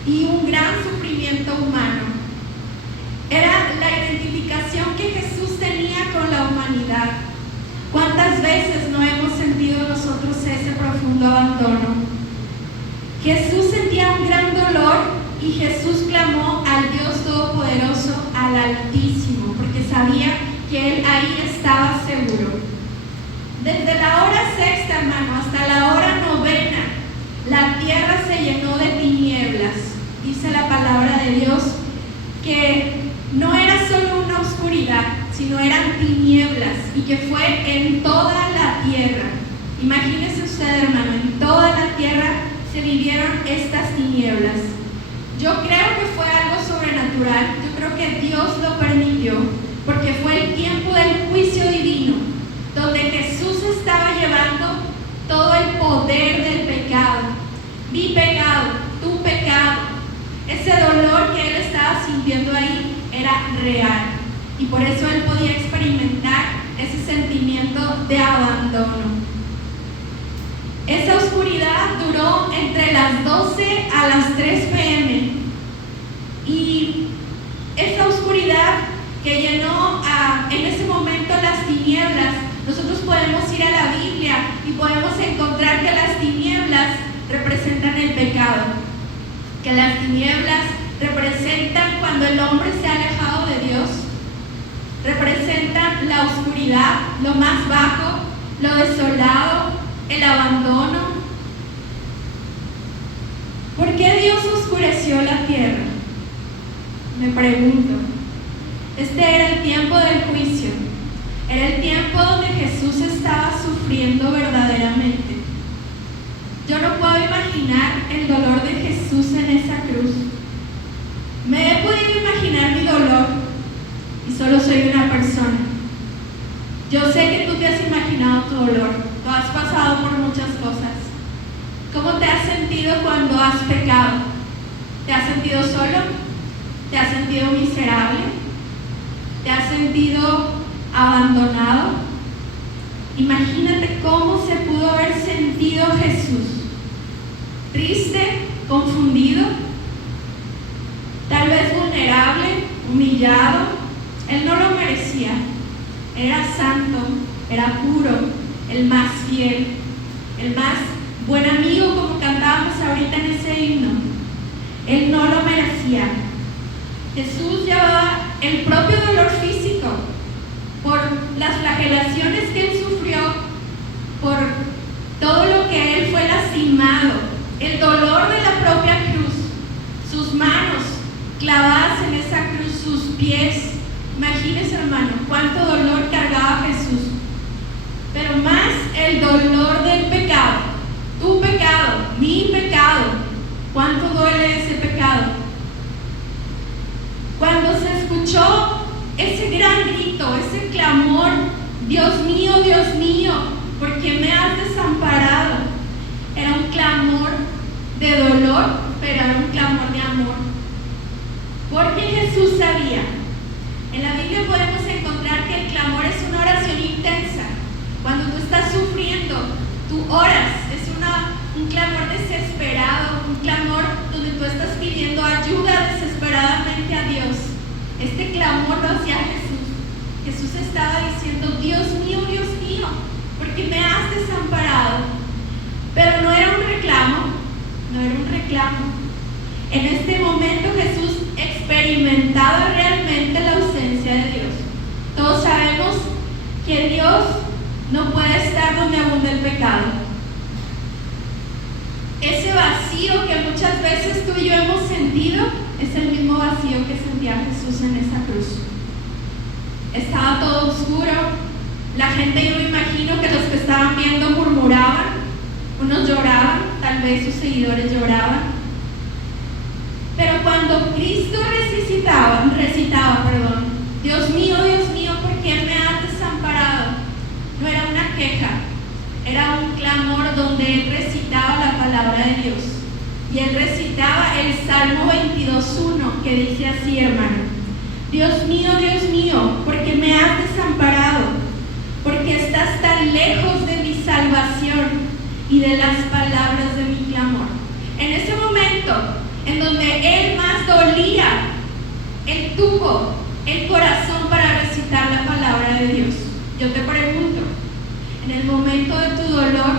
y un gran sufrimiento humano. Era la identificación que Jesús tenía con la humanidad. ¿Cuántas veces no hemos sentido nosotros ese profundo abandono? Jesús sentía un gran dolor y Jesús clamó al Dios Todopoderoso, al Altísimo, porque sabía que Él ahí estaba seguro. Desde la hora sexta, hermano, hasta la hora novena, la tierra se llenó de tinieblas. Dice la palabra de Dios que no era solo una oscuridad, sino eran tinieblas, y que fue en toda la tierra. Imagínese usted, hermano, en toda la tierra se vivieron estas tinieblas. Yo creo que fue algo sobrenatural. Yo creo que Dios lo permitió, porque fue el tiempo del juicio divino, donde Jesús estaba llevando todo el poder del pecado. Mi pecado, tu pecado. Ese dolor que Él estaba sintiendo ahí era real, y por eso Él podía experimentar ese sentimiento de abandono. Esa oscuridad duró entre las 12 a las 3 p.m. y esa oscuridad que llenó en ese momento las tinieblas, nosotros podemos ir a la Biblia y podemos encontrar que las tinieblas representan el pecado, que las tinieblas representan cuando el hombre se ha alejado de Dios, representan la oscuridad, lo más bajo, lo desolado, el abandono. ¿Por qué Dios oscureció la tierra? Me pregunto. Este era el tiempo del juicio, era el tiempo donde Jesús estaba sufriendo verdaderamente. Yo no puedo imaginar el dolor de Jesús en esa cruz. Me he podido imaginar mi dolor y solo soy una persona. Yo sé que tú te has imaginado tu dolor, tú has pasado por muchas cosas. ¿Cómo te has sentido cuando has pecado? ¿Te has sentido solo? ¿Te has sentido miserable? ¿Te has sentido abandonado? Imagínate cómo se pudo haber sentido Jesús. Triste, confundido, tal vez vulnerable, humillado. Él no lo merecía. Era santo, era puro, el más fiel, el más buen amigo, como cantábamos ahorita en ese himno. Él no lo merecía. Jesús llevaba el propio dolor físico por las flagelaciones que Él sufrió, por todo lo que Él fue lastimado, el dolor de la propia cruz, sus manos clavadas en esa cruz, sus pies. Imagínese, hermano, cuánto dolor cargaba Jesús. Pero más el dolor del pecado, tu pecado, mi pecado. ¿Cuánto duele ese pecado? Cuando se escuchó ese gran grito, ese clamor: Dios mío, ¿por qué me has desamparado? Era un clamor de dolor, pero era un clamor de amor. Porque Jesús sabía. En la Biblia podemos encontrar que el clamor es una oración intensa. Cuando tú estás sufriendo, tú oras. Es un clamor desesperado, un clamor donde tú estás pidiendo ayuda desesperadamente a Dios. Este clamor lo hacía Jesús. Jesús estaba diciendo: Dios mío, ¿por qué me has desamparado? Pero no era un reclamo, En este momento Jesús experimentado realmente la ausencia de Dios. Todos sabemos que Dios no puede estar donde abunda el pecado. Ese vacío que muchas veces tú y yo hemos sentido es el mismo vacío que sentía Jesús en esa cruz. Estaba todo oscuro. La gente, yo me imagino que los que estaban viendo murmuraban, unos lloraban, tal vez sus seguidores lloraban. Pero cuando Cristo recitaba, Dios mío, ¿por qué me has desamparado? No era una queja, era un clamor donde él recitaba la palabra de Dios. Y él recitaba el Salmo 22:1, que dice así, hermano: Dios mío, ¿por qué me has desamparado? Porque estás tan lejos de mi salvación y de las palabras de mi clamor. En ese momento en donde él más dolía, él tuvo el corazón para recitar la palabra de Dios. Yo te pregunto, en el momento de tu dolor,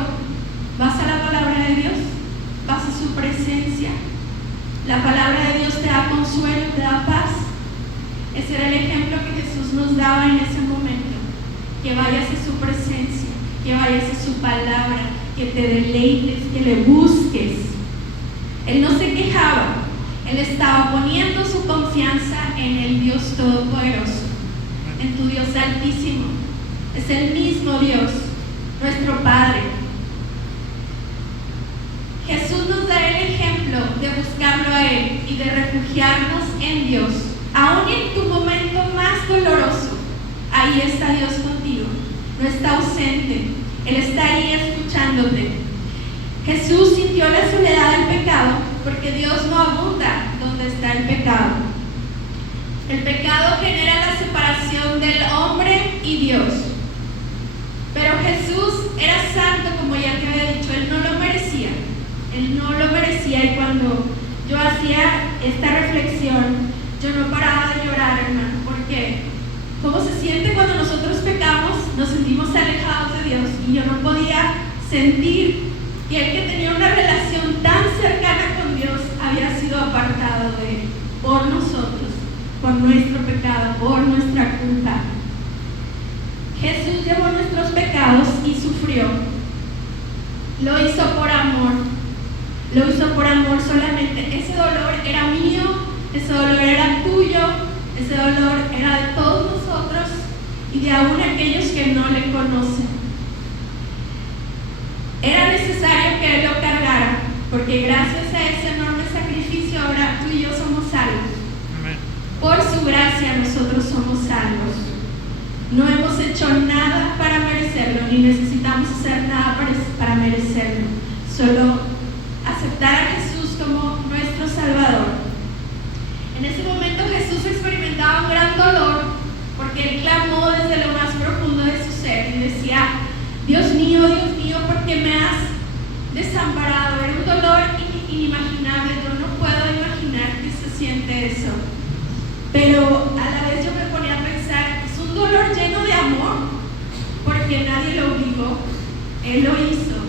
¿vas a la palabra de Dios? ¿Vas a su presencia? La palabra de Dios te da consuelo, te da paz. Ese era el ejemplo que Jesús nos daba en ese momento. Que vayas a su presencia, que vayas a su palabra, que te deleites, que le busques. Él no se quejaba, él estaba poniendo su confianza en el Dios Todopoderoso, en tu Dios Altísimo. Es el mismo Dios, nuestro Padre. Jesús nos da el ejemplo de buscarlo a Él y de refugiarnos en Dios. Aún en tu momento más doloroso, ahí está Dios contigo. No está ausente, Él está ahí escuchándote. Jesús sintió la soledad del pecado porque Dios no abunda donde está el pecado. El pecado genera la separación del hombre y Dios. Pero Jesús era santo, como ya te había dicho, Él no lo merecía. Él no lo merecía, y cuando yo hacía esta reflexión, yo no paraba de llorar, hermano. ¿Por qué? ¿Cómo se siente cuando nosotros pecamos? Nos sentimos alejados de Dios, y yo no podía sentir que el que tenía una relación tan cercana con Dios había sido apartado de Él por nosotros, por nuestro pecado, por nuestra culpa. Jesús llevó nuestros pecados y sufrió. Lo hizo por amor. Lo hizo por amor solamente. Ese dolor era mío, ese dolor era tuyo, ese dolor era de todos nosotros y de aún aquellos que no le conocen. Era necesario que Él lo cargara, porque gracias a ese enorme sacrificio ahora tú y yo somos salvos. Amén. Por su gracia nosotros somos salvos. No hemos hecho nada para merecerlo, ni necesitamos hacer nada para merecerlo. Solo aceptar a Jesús como nuestro Salvador. En ese momento Jesús experimentaba un gran dolor, porque Él clamó desde lo más profundo de su ser y decía: Dios mío, ¿por qué me has desamparado? Era un dolor inimaginable. Yo no puedo imaginar que se siente eso. Pero a la vez yo me ponía a pensar, es un dolor lleno de amor, porque nadie lo obligó. Él lo hizo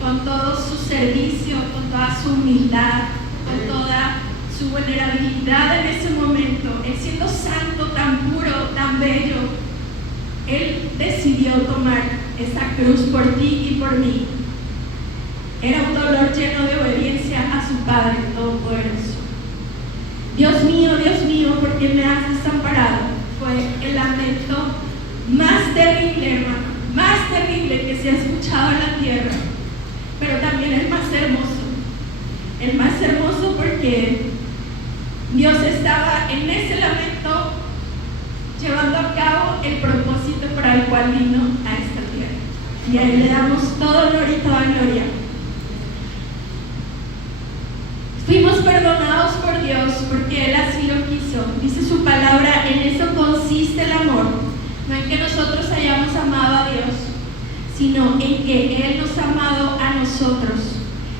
con todo su servicio, con toda su humildad, con toda su vulnerabilidad en ese momento. Él, siendo santo, tan puro, tan bello, Él decidió tomar esa cruz por ti y por mí. Era un dolor lleno de obediencia a su Padre Todopoderoso. Dios mío, ¿por qué me has desamparado? Fue el lamento más terrible, hermano, más terrible que se ha escuchado en la tierra, pero también el más hermoso. El más hermoso porque Dios estaba en ese lamento llevando a cabo el propósito para el cual vino a esta tierra. Y a Él le damos todo honor y toda gloria. Fuimos perdonados por Dios porque Él así lo quiso. Dice su palabra, en eso consiste el amor. No en que nosotros hayamos amado a Dios, sino en que Él nos ha amado a nosotros.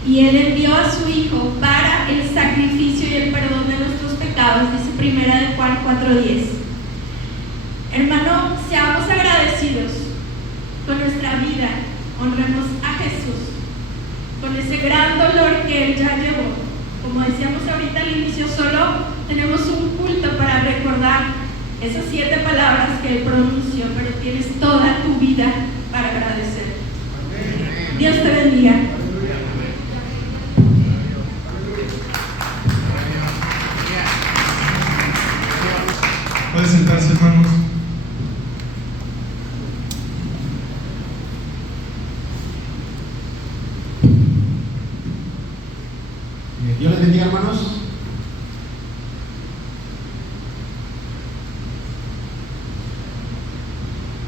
Y Él envió a su Hijo para el sacrificio y el perdón de nuestros pecados. Dice 1 Juan 4:10. Hermano, seamos agradecidos con nuestra vida. Honremos a Jesús con ese gran dolor que Él ya llevó. Como decíamos ahorita al inicio, solo tenemos un culto para recordar esas 7 palabras que Él pronunció, pero tienes toda tu vida para agradecer. Dios te bendiga. Pueden sentarse, hermanos. Dios les bendiga, hermanos.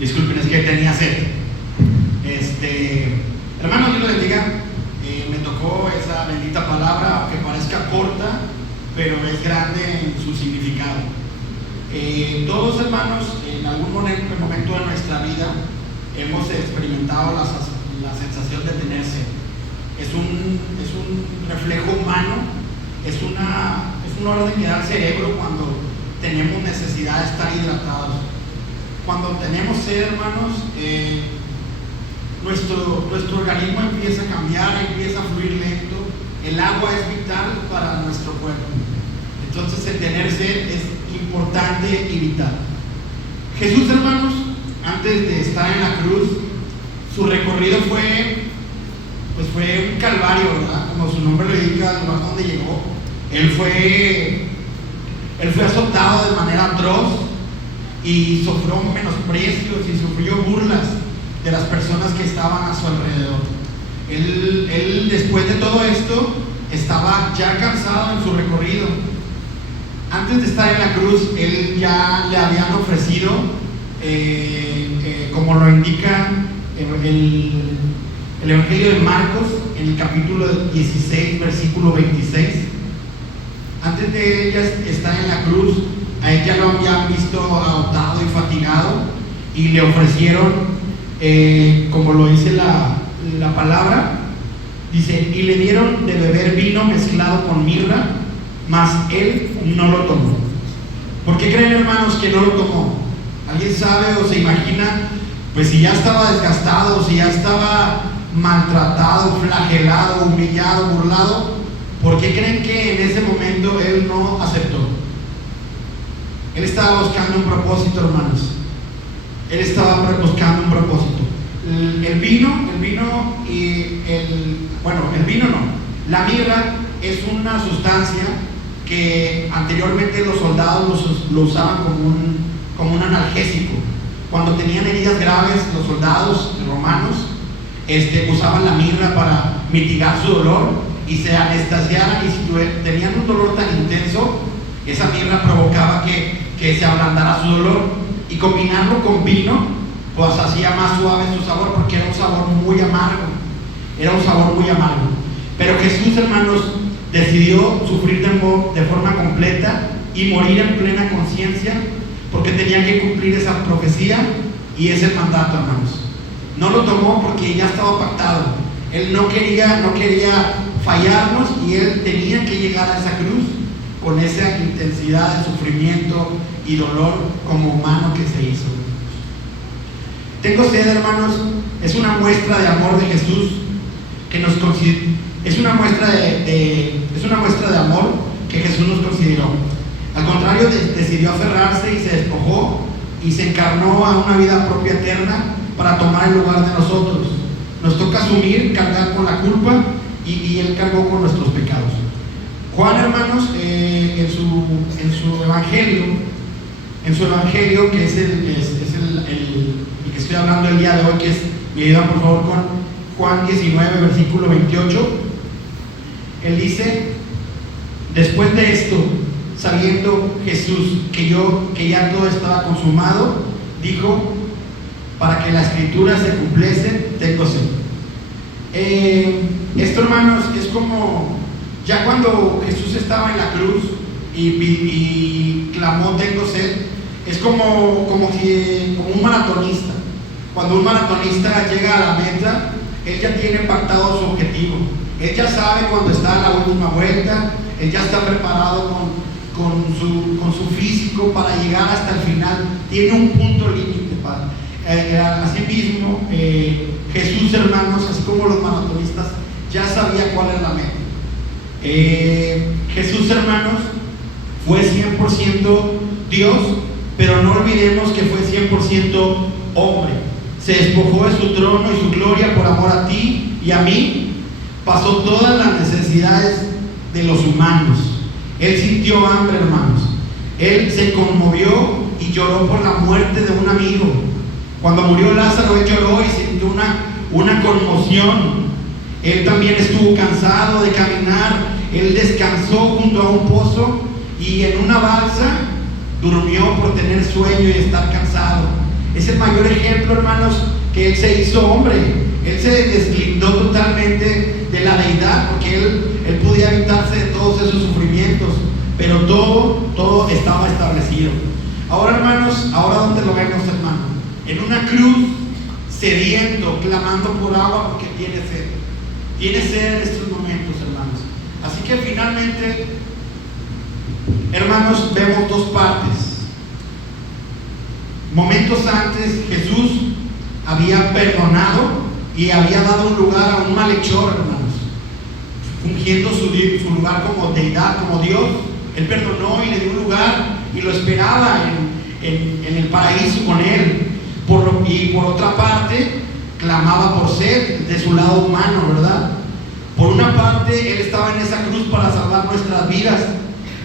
Disculpen, es que tenía sed. Hermanos, Dios les bendiga. Me tocó esa bendita palabra, aunque parezca corta, pero es grande en su significado. Todos, hermanos, en algún momento de nuestra vida hemos experimentado la sensación de tener sed. Es un reflejo humano, es una orden que da el cerebro cuando tenemos necesidad de estar hidratados. Cuando tenemos sed, hermanos, nuestro organismo empieza a cambiar, empieza a fluir lento. El agua es vital para nuestro cuerpo. Entonces, el tener sed es importante y vital. Jesús, hermanos, antes de estar en la cruz, su recorrido fue un calvario, ¿verdad? Como su nombre lo indica, al lugar donde llegó. Él fue azotado de manera atroz y sufrió menosprecios y sufrió burlas de las personas que estaban a su alrededor. Él después de todo esto estaba ya cansado en su recorrido. Antes de estar en la cruz, él ya le habían ofrecido, como lo indica el Evangelio de Marcos, en el capítulo 16, versículo 26. Antes de ella estar en la cruz, a ella lo habían visto agotado y fatigado, y le ofrecieron, como lo dice la palabra, dice, y le dieron de beber vino mezclado con mirra, mas él no lo tomó. ¿Por qué creen, hermanos, que no lo tomó? ¿Alguien sabe o se imagina? Pues si ya estaba desgastado, si ya estaba maltratado, flagelado, humillado, burlado, ¿por qué creen que en ese momento él no aceptó? Él estaba buscando un propósito, hermanos. Él estaba buscando un propósito. El vino no. La mirra es una sustancia que anteriormente los soldados lo usaban como un analgésico. Cuando tenían heridas graves, los soldados romanos usaban la mirra para mitigar su dolor y se anestesiaran, y si tenían un dolor tan intenso, esa mirra provocaba que se ablandara su dolor, y combinarlo con vino pues hacía más suave su sabor, porque era un sabor muy amargo. Pero Jesús, hermanos, decidió sufrir de forma completa y morir en plena conciencia, porque tenía que cumplir esa profecía y ese mandato, hermanos. No lo tomó porque ya estaba pactado. Él no quería fallarnos, y él tenía que llegar a esa cruz con esa intensidad de sufrimiento y dolor como humano que se hizo. Tengo sed, hermanos, es una muestra de amor de Jesús es una muestra de amor que Jesús nos consideró. Al contrario, decidió aferrarse y se despojó y se encarnó a una vida propia eterna para tomar el lugar de nosotros. Nos toca asumir, cargar con la culpa, y Él cargó con nuestros pecados. Juan, hermanos, en su evangelio, que es el que estoy hablando el día de hoy, que es, me ayudan por favor con Juan 19, versículo 28, él dice: después de esto, sabiendo Jesús que ya todo estaba consumado, dijo: para que la escritura se cumpliese, tengo sed. Esto, hermanos, es como ya cuando Jesús estaba en la cruz y clamó tengo sed. Es como un maratonista. Cuando un maratonista llega a la meta, él ya tiene pactado su objetivo. Él ya sabe cuando está en la última vuelta. Él ya está preparado con su físico para llegar hasta el final. Tiene un punto límite, Padre. Asimismo, Jesús, hermanos, así como los maratonistas, ya sabía cuál era la meta. Jesús, hermanos, Fue 100% Dios, pero no olvidemos que fue 100% hombre. Se despojó de su trono y su gloria por amor a ti y a mí. Pasó todas las necesidades de los humanos. Él sintió hambre, hermanos. Él se conmovió y lloró por la muerte de un amigo. Cuando murió Lázaro, él lloró y sintió una conmoción. Él también estuvo cansado de caminar. Él descansó junto a un pozo y en una balsa durmió por tener sueño y estar cansado. Es el mayor ejemplo, hermanos, que Él se hizo hombre. Él se deslindó totalmente de la deidad, porque Él podía evitarse de todos esos sufrimientos, pero todo estaba establecido. Ahora, hermanos, ahora ¿dónde lo vemos, hermano? En una cruz, sediento, clamando por agua porque tiene sed. Tiene sed en estos momentos, hermanos. Así que finalmente, hermanos, vemos dos partes. Momentos antes, Jesús había perdonado y había dado un lugar a un malhechor, hermanos, fungiendo su lugar como deidad, como Dios. Él perdonó y le dio un lugar y lo esperaba en el paraíso con Él. Y por otra parte, clamaba por sed de su lado humano, ¿verdad? Por una parte, Él estaba en esa cruz para salvar nuestras vidas,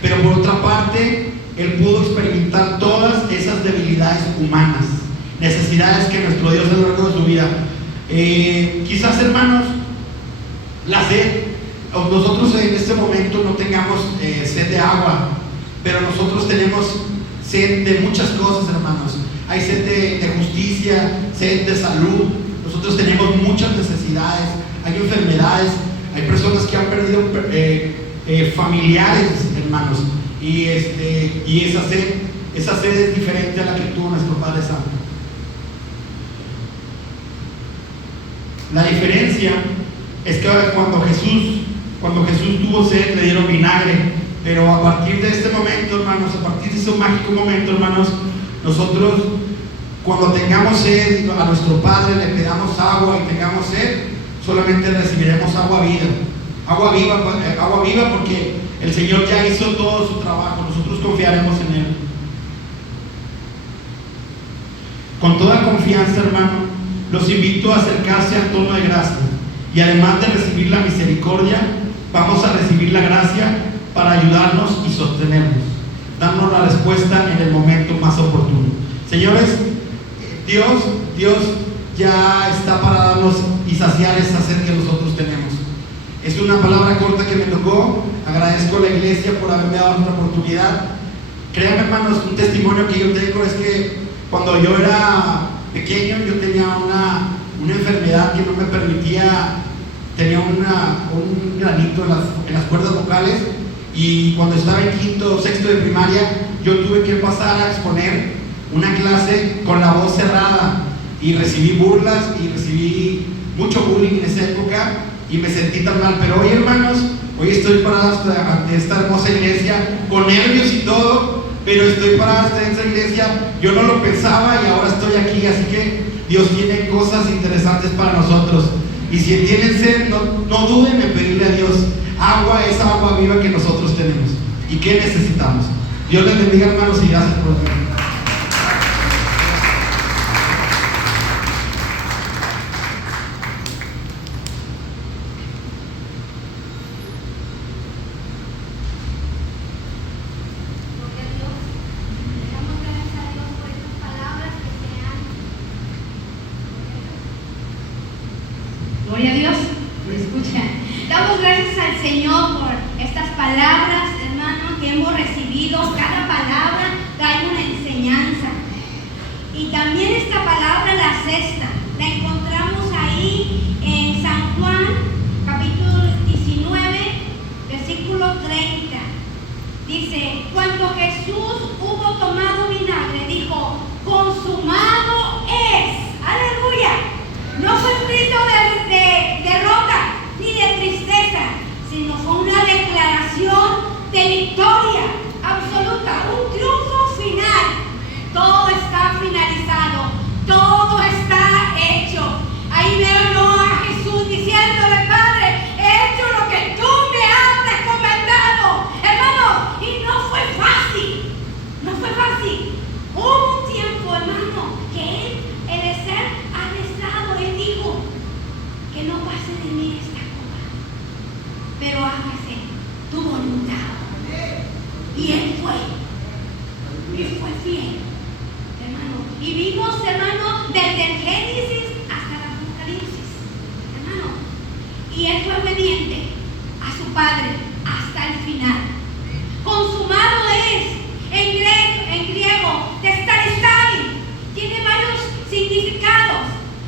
pero por otra parte, Él pudo experimentar todas esas debilidades humanas, necesidades que nuestro Dios a lo largo de su vida. Quizás, hermanos, la sed, nosotros en este momento no tengamos sed de agua, pero nosotros tenemos sed de muchas cosas, hermanos. Hay sed de justicia, sed de salud. Nosotros tenemos muchas necesidades, hay enfermedades, hay personas que han perdido familiares, hermanos, y esa sed es diferente a la que tuvo nuestro Padre Santo. La diferencia es que cuando Jesús tuvo sed, le dieron vinagre, pero a partir de este momento, hermanos, a partir de ese mágico momento, hermanos, nosotros, cuando tengamos sed, a nuestro Padre le pedamos agua y tengamos sed, solamente recibiremos agua viva, porque el Señor ya hizo todo su trabajo. Nosotros confiaremos en Él. Con toda confianza, hermano, los invito a acercarse al trono de gracia, y además de recibir la misericordia, vamos a recibir la gracia para ayudarnos y sostenernos, darnos la respuesta en el momento más oportuno. Señores, Dios ya está para darnos y saciar esa sed que nosotros tenemos. Es una palabra corta que me tocó. Agradezco a la iglesia por haberme dado esta oportunidad. Créanme, hermanos, un testimonio que yo tengo es que cuando yo era pequeño, yo tenía una enfermedad que no me permitía, tenía un granito en las cuerdas vocales, y cuando estaba en quinto o sexto de primaria, yo tuve que pasar a exponer una clase con la voz cerrada, y recibí burlas y recibí mucho bullying en esa época, y me sentí tan mal. Pero hoy, hermanos, hoy estoy parado ante esta hermosa iglesia con nervios y todo, pero estoy parado ante esta iglesia. Yo no lo pensaba y ahora estoy aquí. Así que Dios tiene cosas interesantes para nosotros, y si tienen sed, no duden en pedirle a Dios agua, esa agua viva que nosotros tenemos y que necesitamos. Dios les bendiga, hermanos, y gracias por venir. Gloria a Dios, ¿me escuchan? Damos gracias al Señor por estas palabras, hermanos, que hemos recibido. Cada palabra trae una enseñanza. Y también esta palabra, la sexta, la encontramos ahí en San Juan, capítulo 19, versículo 30. Dice: cuando Jesús hubo tomado vinagre, dijo: consumado es. ¡Aleluya! No fue un grito de derrota ni de tristeza, sino fue una declaración de victoria absoluta, un triunfo final. Todo está finalizado, todo está hecho. Ahí veo yo a Jesús diciéndole: Padre, he hecho lo que tú me has recomendado, hermano, y no fue fácil. David, hubo un tiempo, hermano, que él, el de ser arrestado, él dijo que no pase de mí esta copa, pero hágase tu voluntad. Y él fue fiel, hermano. Y vimos, hermano, desde el Génesis hasta el Apocalipsis, hermano. Y él fue obediente a su padre hasta el final. Consumado es, en griego, testalestai, tiene varios significados.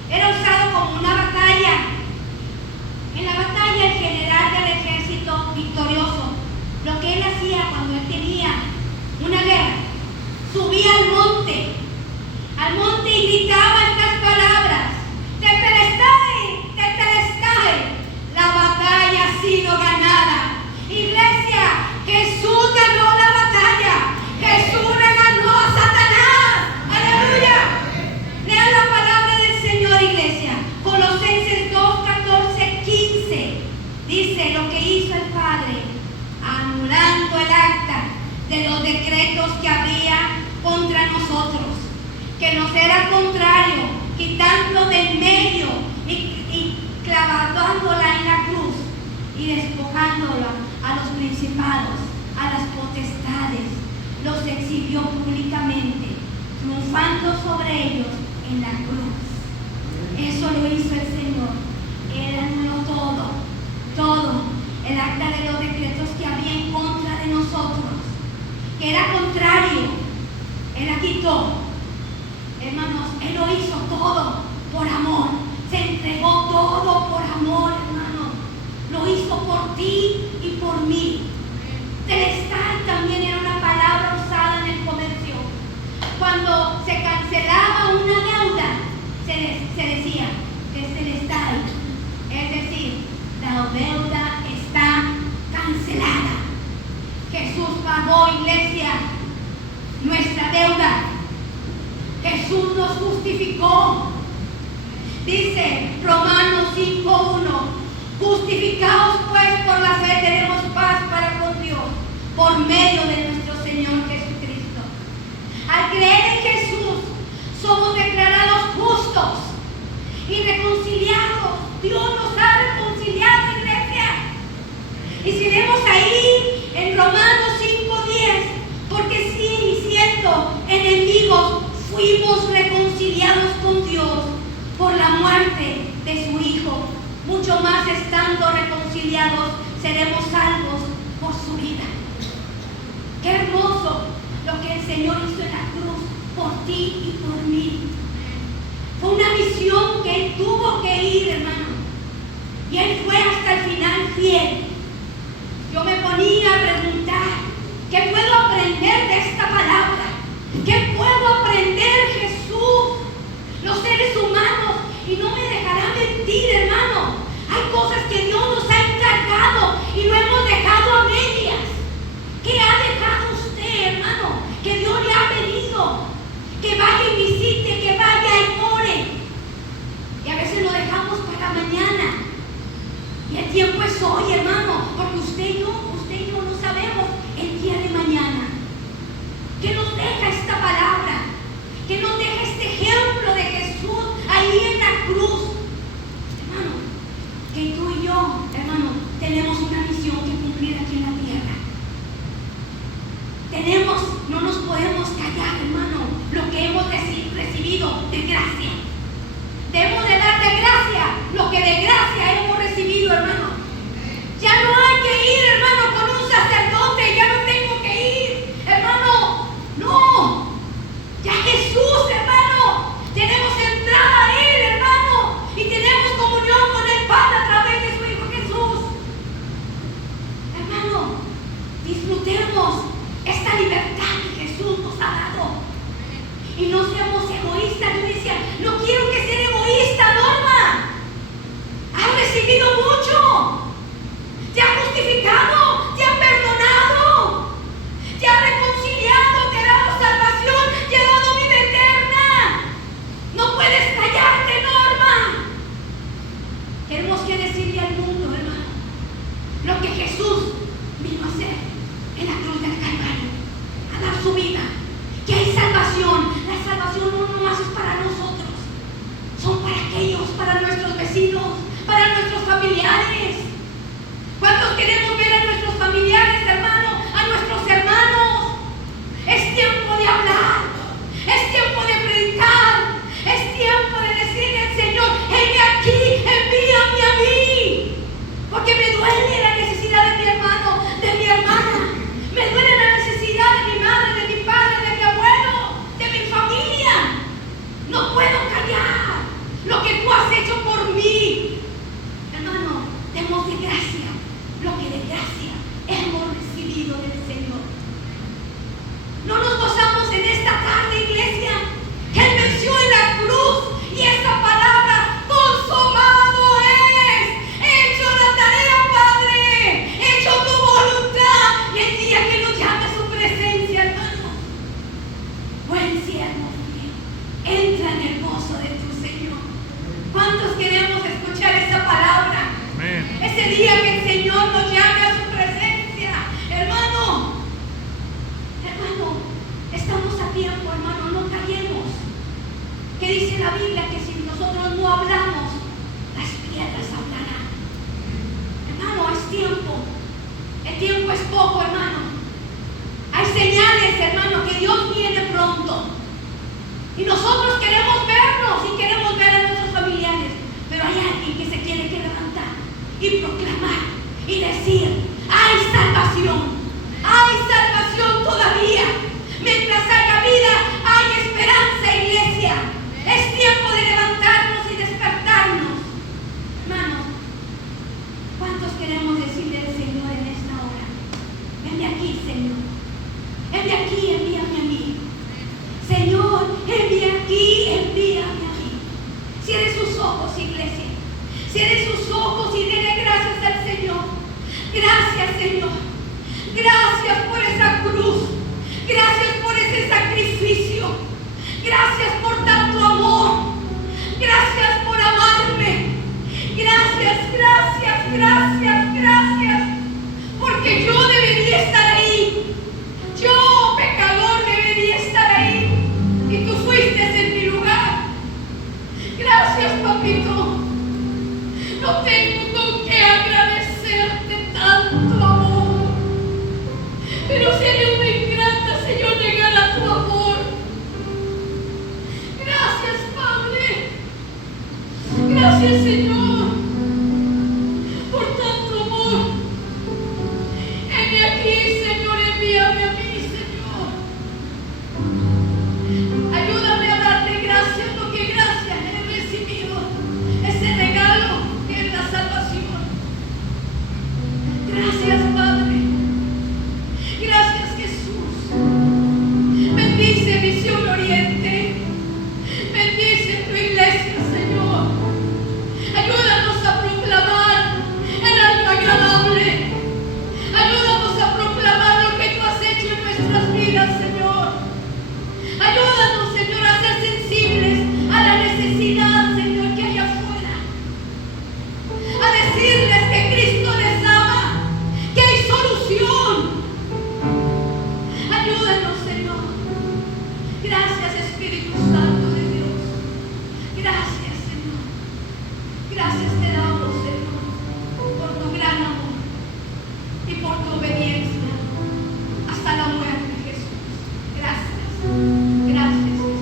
Era usado como una batalla. En la batalla, el general del ejército victorioso, lo que él hacía cuando él tenía una guerra, subía al monte y gritaba estas palabras: Tetelestai, Tetelestai, la batalla ha sido ganada. Iglesia, Jesús ganó la batalla. Jesús le ganó a Satanás. Aleluya. Lean la palabra del Señor, iglesia. Colosenses 2, 14, 15. Dice lo que hizo el Padre, anulando el acta de los decretos que había contra nosotros, que nos era contrario, quitando del medio y clavándola en la cruz y despojándola a los principados, a las potestades, los exhibió públicamente, triunfando sobre ellos en la cruz. Eso lo hizo el Señor. Él anuló todo, el acta de los decretos que había en contra de nosotros, que era contrario, Él la quitó. Hermanos, Él lo hizo todo por amor. Se entregó todo por amor, hermano. Lo hizo por ti y por mí. Telestai también era una palabra usada en el comercio. Cuando se cancelaba una deuda, se decía que es telestai. Es decir, la deuda está cancelada. Jesús pagó, iglesia, nuestra deuda. Jesús nos justificó. Dice Romanos 5:1: justificados pues por la fe tenemos paz para con Dios por medio de nuestro Señor Jesucristo. Al creer en Jesús somos declarados justos y reconciliados. Dios nos ha reconciliado, iglesia. Y si vemos ahí en Romanos 5:10, porque sí, siendo enemigos, fuimos reconciliados con Dios por la muerte de su Hijo. Mucho más estando reconciliados, seremos salvos por su vida. Qué hermoso lo que el Señor hizo en la cruz por ti y por mí. Fue una misión que Él tuvo que ir, hermano. Y Él fue hasta el final fiel. Yo me ponía a preguntar, ¿qué puedo aprender de esta palabra? ¿Qué puedo aprender, Jesús? Los seres humanos, y no me dejará mentir, hermano, hay cosas que Dios nos ha encargado y lo hemos dejado a medias. ¿Qué ha dejado usted, hermano? Que Dios le ha pedido que vaya y visite, que vaya y ore. Y a veces lo dejamos para mañana. Y el tiempo es hoy, hermano, porque usted y yo no sabemos el día de mañana. ¿Qué nos deja esta palabra? ¿Qué nos deja este ejemplo de Jesús ahí en la cruz? Hermano, que tú y yo, hermano, tenemos una misión que cumplir aquí en la tierra. No nos podemos callar, hermano, lo que hemos recibido de gracia. Debemos de dar de gracia lo que de gracia hemos recibido, hermano. Ya no hay que ir, hermano, tan hermoso de tu Señor. ¿Cuántos queremos escuchar esa palabra? Amén. Ese día que el Señor nos llame a su presencia. Hermano, estamos a tiempo, hermano, no callemos. ¿Qué dice la Biblia? Que si nosotros no hablamos, las piedras hablarán. Hermano, es tiempo. El tiempo es poco, hermano. Hay señales, hermano, que Dios viene pronto. Y nosotros queremos vernos y queremos ver a nuestros familiares. Pero hay alguien que se tiene que levantar y proclamar y decir: hay salvación. Hay salvación todavía. Mientras haya vida, hay esperanza, iglesia. Es tiempo de levantarnos y despertarnos. Hermanos, ¿cuántos queremos decirle al Señor en esta hora? Ven de aquí, Señor. Ven de aquí, envíame a mí. Señor, envía aquí, envíame a mí. Cierre sus ojos, iglesia. Cierre sus ojos y denle gracias al Señor. Gracias, Señor. Gracias por esa cruz. Gracias por ese sacrificio. Gracias por tanto amor. Gracias por amarme. Gracias, gracias, gracias, gracias. Porque yo debería estar ahí. Yo, pecador, debería estar ahí. Y tú fuiste en mi lugar. Gracias, papito. No tengo con qué agradecerte tanto amor. Pero sería una ingrata si yo negara a tu amor. Gracias, Padre. Gracias, Señor, por tanto amor. Heme aquí, Señor, envíame a mí, Señor. Ayúdame a darte gracias porque gracias he recibido ese regalo que es la salvación. Gracias, Padre. Gracias, Jesús. Bendice Visión Oriente. Bendice tu iglesia, Señor. Ayúdanos a proclamar el año agradable. Ayúdanos a proclamar lo que tú has hecho en nuestras vidas, Señor. Ayúdanos, Señor, a ser sensibles a la necesidad, Señor, que hay afuera. A decirles que Cristo les ama, que hay solución. Ayúdanos, Señor. Gracias, Espíritu Santo de Dios. Gracias, Señor. Gracias te damos, Señor, por tu gran amor y por tu obediencia hasta la muerte, Jesús. Gracias. Gracias, Jesús.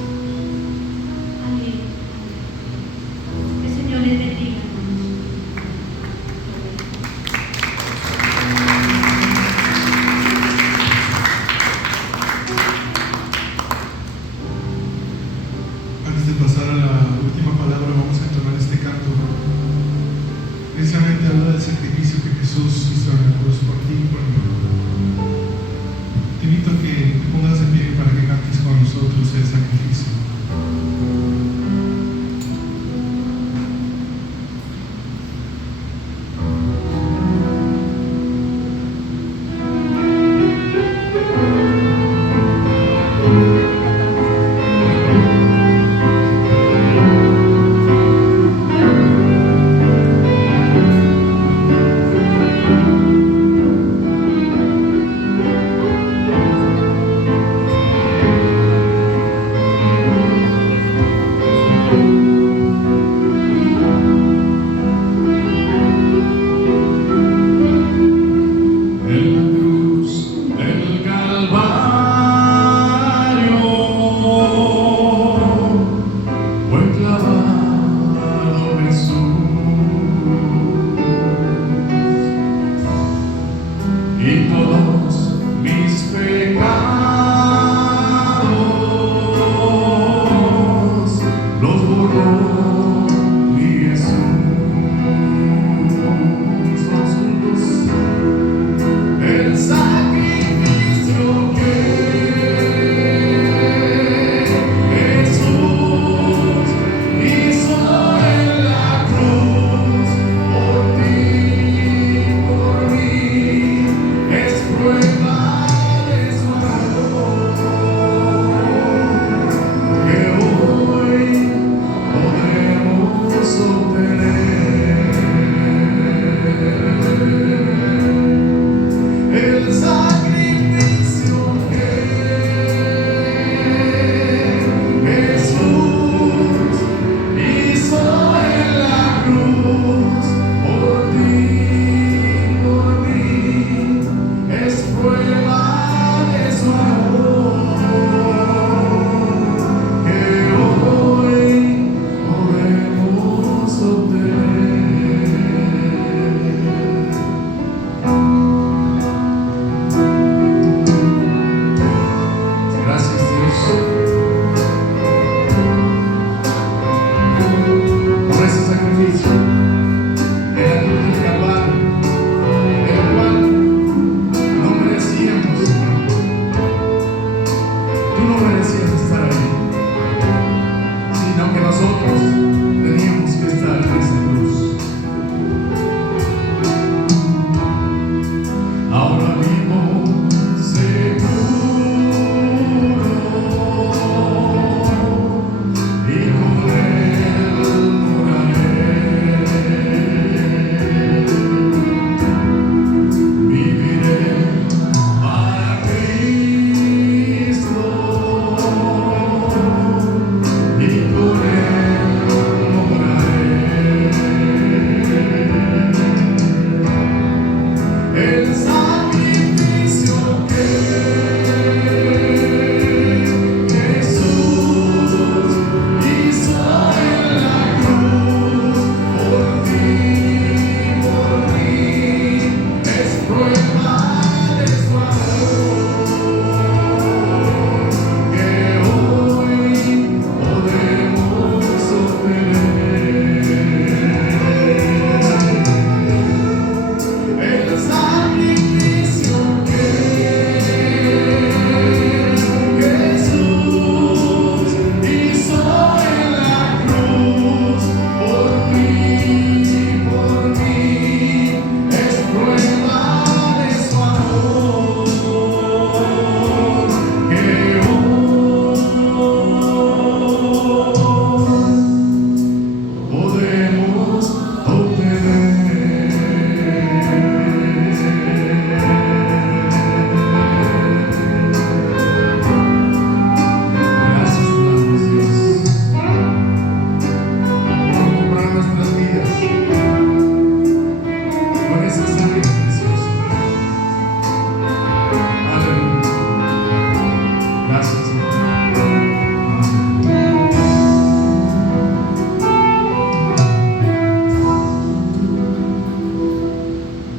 Amén. Que el Señor les bendiga, hermanos. Antes de pasar a la última palabra, vamos a entonar este canto. Precisamente habla del sacrificio que Jesús hizo en la cruz por ti y por mí. Te invito a que te pongas de pie para que cantes con nosotros el sacrificio. Thank por ese sacrificio en la cruz del Calvario, el cual no merecíamos, Señor. Tú no merecías estar ahí, sino que nosotros teníamos que estar en esa cruz. Ahora vivo seguro y con él moraré. Viviré para Cristo y con él moraré. El sacrificio que Jesús hizo en la cruz por ti, es prueba de su amor que hoy podemos obtener. El sacrificio que Jesús hizo en la cruz por mí, es prueba de su amor que hoy podemos obtener. Gracias te damos, Dios, por comprar nuestras vidas con esa sangre preciosa. Aleluya. Gracias, Señor. Amén.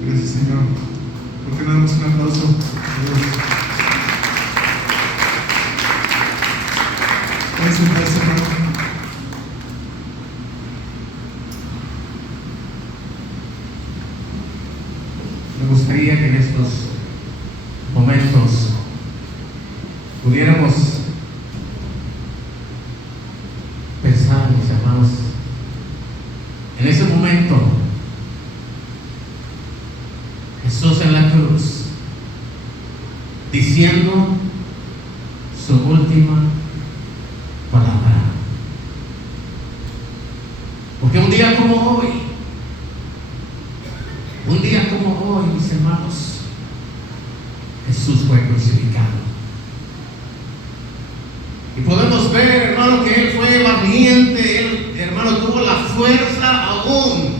Gracias, Señor. ¿Por qué no damos un aplauso? Dios. Gracias, hermano. Me gustaría que en estos momentos pudiéramos pensar, mis hermanos, en ese momento Jesús en la cruz diciendo su última palabra. Porque un día como hoy, mis hermanos, Jesús fue crucificado. Y podemos ver, hermano, que Él fue valiente, Él, hermano, tuvo la fuerza aún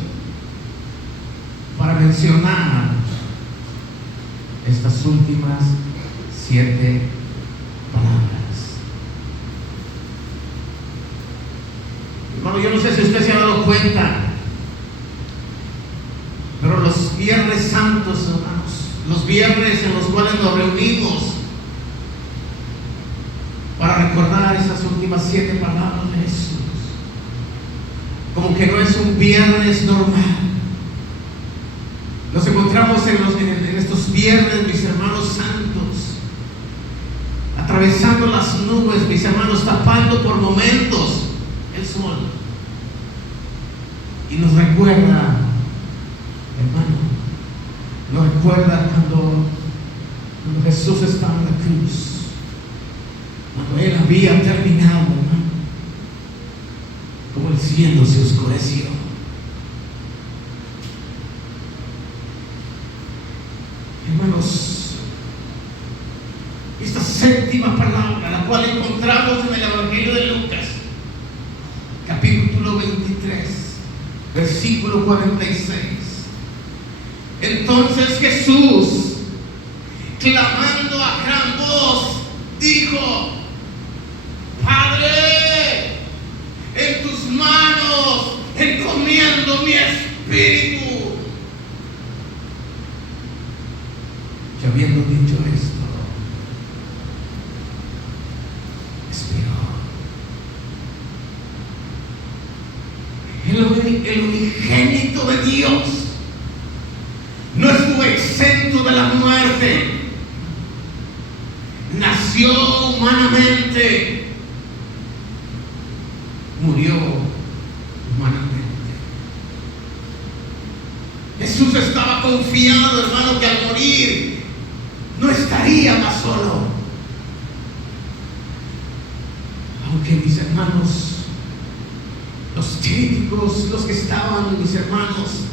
para mencionar estas últimas 7 palabras. Hermano, yo no sé si usted se ha dado cuenta, pero los Viernes Santos, hermanos, los viernes en los cuales nos reunimos para recordar esas últimas 7 palabras de Jesús, como que no es un viernes normal. Nos encontramos en estos viernes, mis hermanos santos, atravesando las nubes, mis hermanos, tapando por momentos el sol. Y nos recuerda, hermano, nos recuerda cuando Jesús estaba en la cruz, cuando Él había terminado, hermano, como el cielo se oscureció. Hermanos, esta 7ª palabra, la cual encontramos en el Evangelio de Lucas, capítulo 23, versículo 46. Entonces Jesús, clamando a gran voz, dijo: Padre, en tus manos encomiendo mi espíritu. Y habiendo dicho esto, expiró. El unigénito de Dios no estuvo exento de la muerte. Nació humanamente, murió humanamente. Jesús estaba confiado, hermano, que al morir no estaría más solo. Aunque mis hermanos, los críticos, los que estaban, mis hermanos,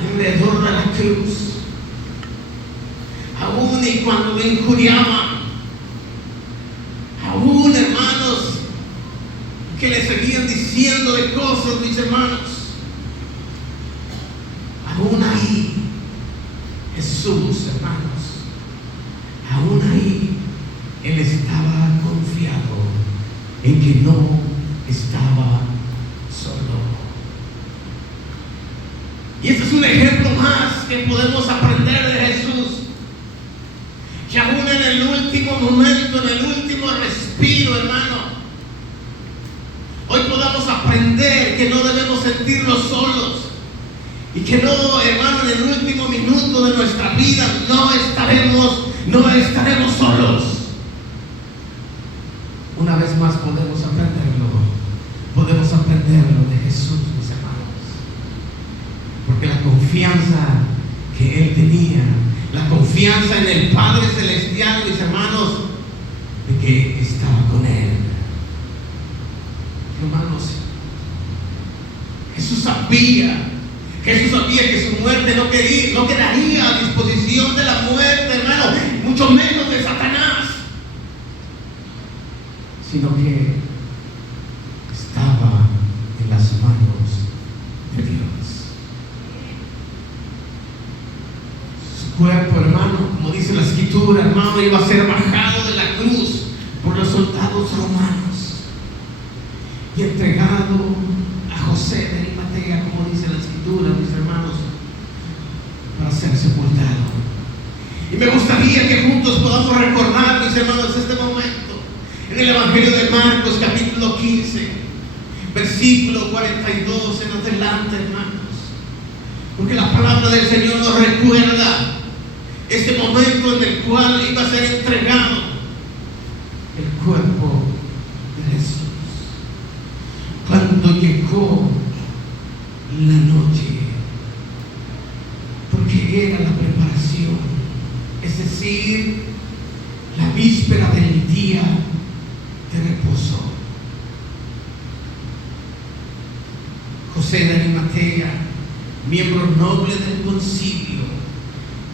alrededor de la cruz, aún y cuando le injuriaban, aún, hermanos, que le seguían diciendo de cosas, mis hermanos, aún ahí, Jesús, hermanos, aún ahí, Él estaba confiado en que no estaba solo. Y este es un ejemplo más que podemos aprender de Jesús. Que aún en el último momento, en el último respiro, hermano, hoy podamos aprender que no debemos sentirnos solos. Y que no, hermano, en el último minuto de nuestra vida no estaremos solos. Una vez más podemos aprenderlo de Jesús, mis hermanos. Porque la confianza que Él tenía, la confianza en el Padre Celestial, mis hermanos, de que estaba con Él. Hermanos, Jesús sabía que su muerte no quedaría a disposición de la muerte, hermano, mucho menos de Satanás, sino que estaba en las manos de Dios. Su cuerpo, hermano, como dice la Escritura, hermano, iba a ser bajado de la cruz por los soldados romanos y entregado a José de Arimatea, como dice la Escritura, mis hermanos, para ser sepultado. Y me gustaría que juntos podamos recordar, mis hermanos, este momento en el Evangelio de Marcos, capítulo 15, versículo 42 en adelante, hermanos, porque la palabra del Señor nos recuerda este momento en el cual iba a ser entregado el cuerpo de Jesús. Cuando llegó la noche, porque era la preparación, es decir, la víspera del día de reposo, José de Arimatea, miembro noble del concilio,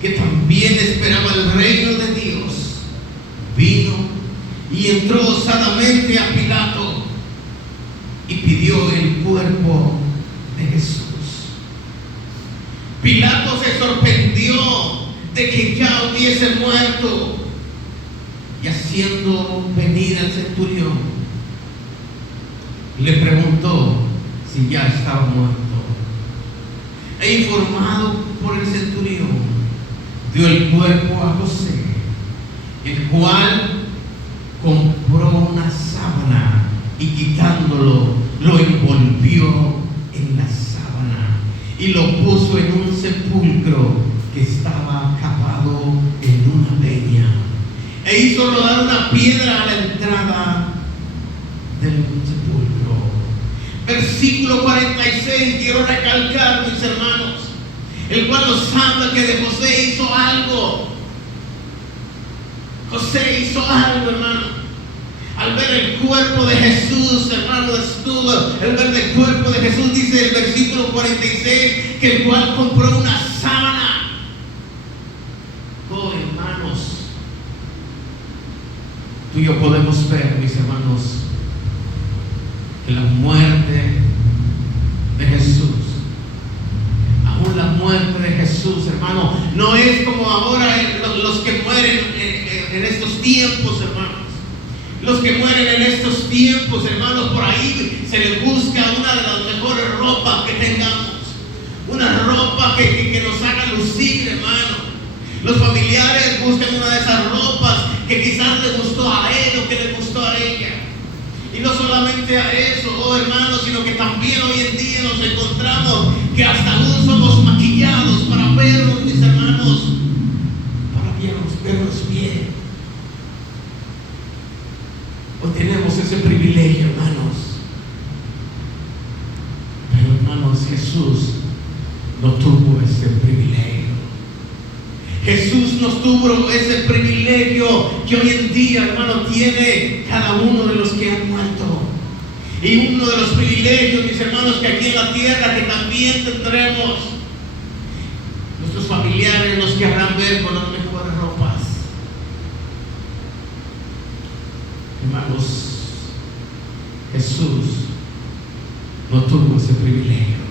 que también esperaba el reino de Dios, vino y entró osadamente a Pilato y pidió el cuerpo de Jesús. Pilato se sorprendió de que ya hubiese muerto, y haciendo venir al centurión, le preguntó si ya estaba muerto. E informado por el centurión, dio el cuerpo a José, el cual compró una sábana y quitándolo, lo envolvió en la sábana y lo puso en un sepulcro que estaba cavado en una peña, e hizo rodar una piedra a la entrada del sepulcro. Versículo 46, quiero recalcar, mis hermanos, el cual nos habla que de José hizo algo. José hizo algo, hermano. Al ver el cuerpo de Jesús, hermano, el ver el cuerpo de Jesús, dice el versículo 46, que el cual compró una sábana. Oh, hermanos, tú y yo podemos ver, mis hermanos, que la muerte de Jesús, aún la muerte de Jesús, hermano, no es como ahora los que mueren en estos tiempos, hermanos. Los que mueren en estos tiempos, hermanos, por ahí se les busca una de las mejores ropas que tengamos, una ropa que nos haga lucir, hermano. Los familiares buscan una de esas ropas que quizás le gustó a él o que le gustó a ella. Y no solamente a eso, oh hermanos, sino que también hoy en día nos encontramos que hasta aún somos maquillados para vernos, mis hermanos, para vernos bien. Hoy tenemos ese privilegio, hermanos. Pero hermanos, Jesús no tuvo ese privilegio. Jesús nos tuvo ese privilegio que hoy en día, hermano, tiene cada uno de los que han muerto. Y uno de los privilegios, mis hermanos, que aquí en la tierra que también tendremos, nuestros familiares nos querrán ver con las mejores ropas. Hermanos, Jesús no tuvo ese privilegio.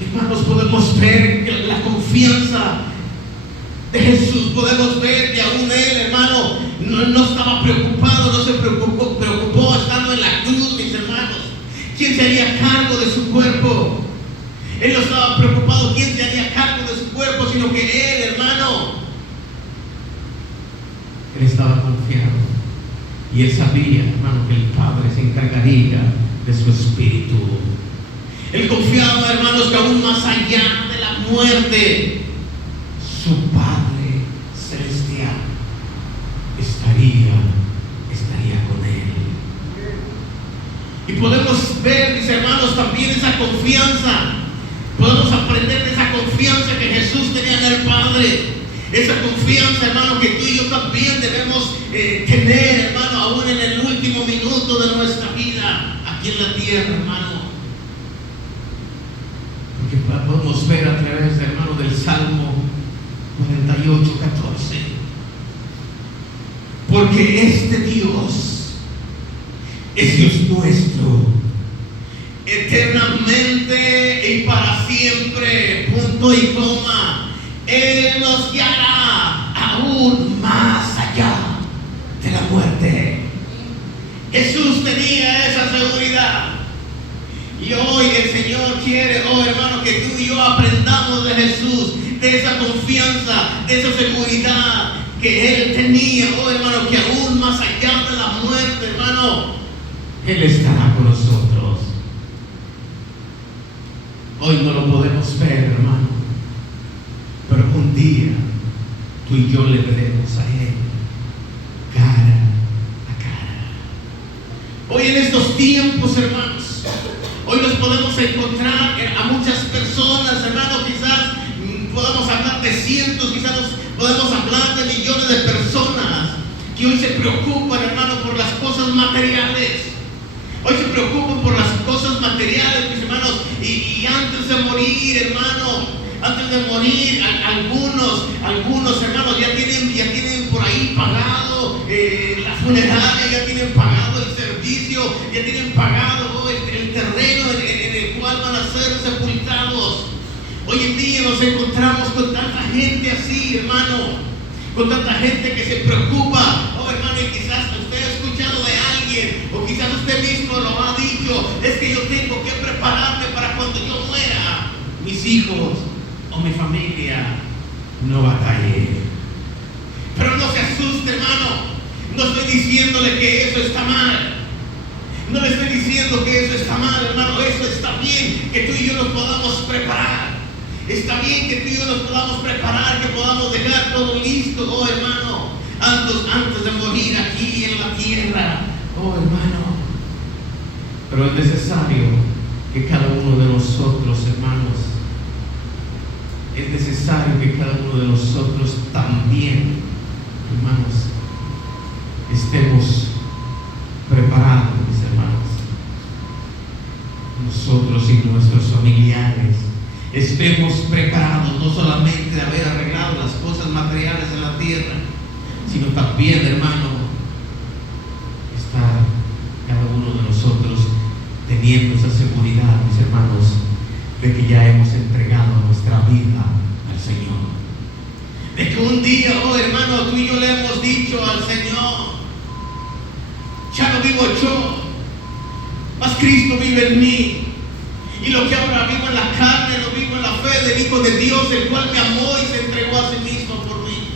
Hermanos, podemos ver la confianza de Jesús, podemos ver que aún Él, hermano, no estaba preocupado, no se preocupó estando en la cruz, mis hermanos. ¿Quién se haría cargo de su cuerpo? Él no estaba preocupado quién se haría cargo de su cuerpo, sino que Él, hermano, Él estaba confiado. Y Él sabía, hermano, que el Padre se encargaría de su espíritu. Él confiaba, hermanos, que aún más allá de la muerte, su Padre celestial estaría con Él. Y podemos ver, mis hermanos, también esa confianza. Podemos aprender de esa confianza que Jesús tenía en el Padre. Esa confianza, hermano, que tú y yo también debemos tener, hermano, aún en el último minuto de nuestra vida aquí en la tierra, hermano. Porque podemos ver a través, hermano, del Salmo 48, 14. Porque este Dios es Dios nuestro, eternamente y para siempre, punto y coma. Él nos guiará aún más allá de la muerte. Jesús tenía esa seguridad. Y hoy el Señor quiere, oh hermano, que tú y yo aprendamos de Jesús, de esa confianza, de esa seguridad que Él tenía, oh hermano, que aún más allá de la muerte, hermano, Él estará con nosotros. Hoy no lo podemos ver, hermano, pero un día tú y yo le veremos a Él cara a cara. Hoy en estos tiempos, hermanos, hoy nos podemos encontrar a muchas personas, hermano, quizás podamos hablar de cientos, quizás podemos hablar de millones de personas que hoy se preocupan, hermano, por las cosas materiales. Hoy se preocupan por las cosas materiales, mis hermanos, y antes de morir, hermano, antes de morir, algunos hermanos ya tienen por ahí pagado la funeraria, ya tienen pagado el servicio, ya tienen pagado el terreno en el cual van a ser sepultados. Hoy en día nos encontramos con tanta gente así, hermano, con tanta gente que se preocupa. Oh, hermano, y quizás usted ha escuchado de alguien, o quizás usted mismo lo ha dicho: es que yo tengo que prepararme para cuando yo muera, mis hijos o mi familia no batalle. Pero no se asuste, hermano. No estoy diciéndole que eso está mal. No le estoy diciendo que eso está mal, hermano. Eso está bien, que tú y yo nos podamos preparar. Está bien que tú y yo nos podamos preparar, que podamos dejar todo listo, oh hermano, antes de morir aquí en la tierra, oh hermano. Pero es necesario que cada uno de nosotros, hermanos, es necesario que cada uno de nosotros también, hermanos, estemos preparados, mis hermanos. Nosotros y nuestros familiares estemos preparados, no solamente de haber arreglado las cosas materiales en la tierra, sino también, hermano, estar cada uno de nosotros teniendo esa seguridad, mis hermanos, de que ya hemos entregado nuestra vida al Señor. De que un día, oh hermano, tú y yo le hemos dicho al Señor: ya no vivo yo, mas Cristo vive en mí. Y lo que ahora vivo en la carne, lo vivo en la fe del Hijo de Dios, el cual me amó y se entregó a sí mismo por mí.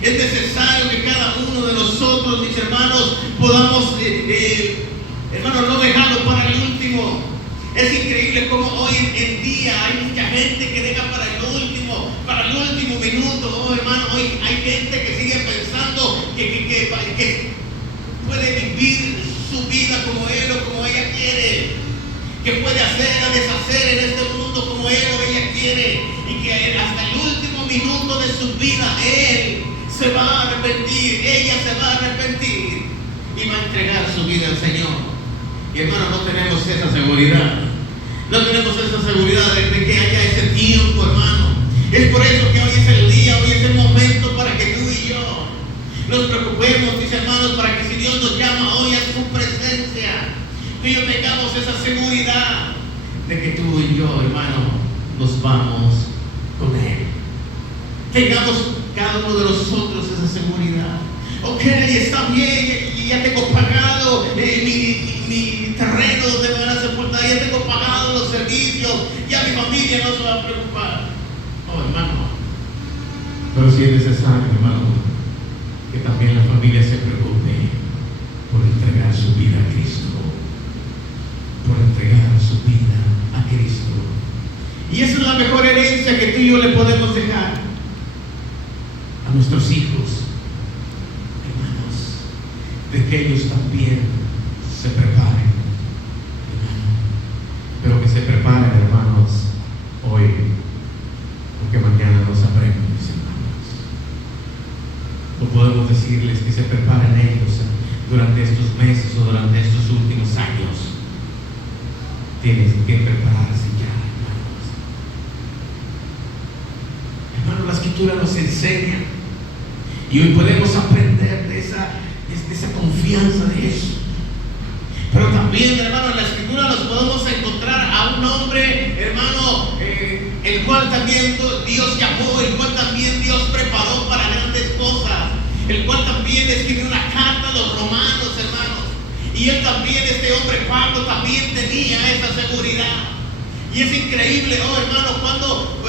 Es necesario que cada uno de nosotros nosotros, mis hermanos, podamos, hermanos, no dejarlo para el último. Es increíble cómo hoy en día hay mucha gente que deja para el último minuto. Oh, hermano, hoy hay gente que sigue pensando que puede vivir su vida como él o como ella quiere, que puede hacer o deshacer en este mundo como él o ella quiere, y que hasta el último minuto de su vida él se va a arrepentir, ella se va a arrepentir y va a entregar su vida al Señor. Y hermano, no tenemos esa seguridad. No tenemos esa seguridad de que haya ese tiempo, hermano. Es por eso que hoy es el día, hoy es el momento para que tú y yo nos preocupemos, mis hermanos, para que si Dios nos llama hoy a su presencia, tú y yo tengamos esa seguridad de que tú y yo, hermano, nos vamos con Él. Tengamos cada uno de nosotros esa seguridad. Ok, está bien, ya tengo pagado mi terreno donde me van a sepultar, ya tengo pagado los servicios, ya mi familia no se va a preocupar. Oh, hermano. Pero si es necesario, hermano, que también la familia se preocupe por entregar su vida a Cristo, por entregar su vida a Cristo. Y esa es la mejor herencia que tú y yo le podemos dejar A nuestros hijos, hermanos, de que ellos también se preparen, hermano, pero que se preparen, hermanos, hoy, porque mañana no sabremos, mis hermanos. No podemos decirles que se preparen ellos durante estos meses o durante estos últimos años. Tienen que prepararse ya, hermanos. Hermanos, la Escritura nos enseña, y hoy podemos aprender de esa confianza de eso. Pero también, hermano, en la Escritura nos podemos encontrar a un hombre, hermano, el cual también Dios llamó, el cual también Dios preparó para grandes cosas, el cual también escribió una carta a los romanos, hermanos. Y él también, este hombre Pablo, también tenía esa seguridad. Y es increíble, oh hermano, cuando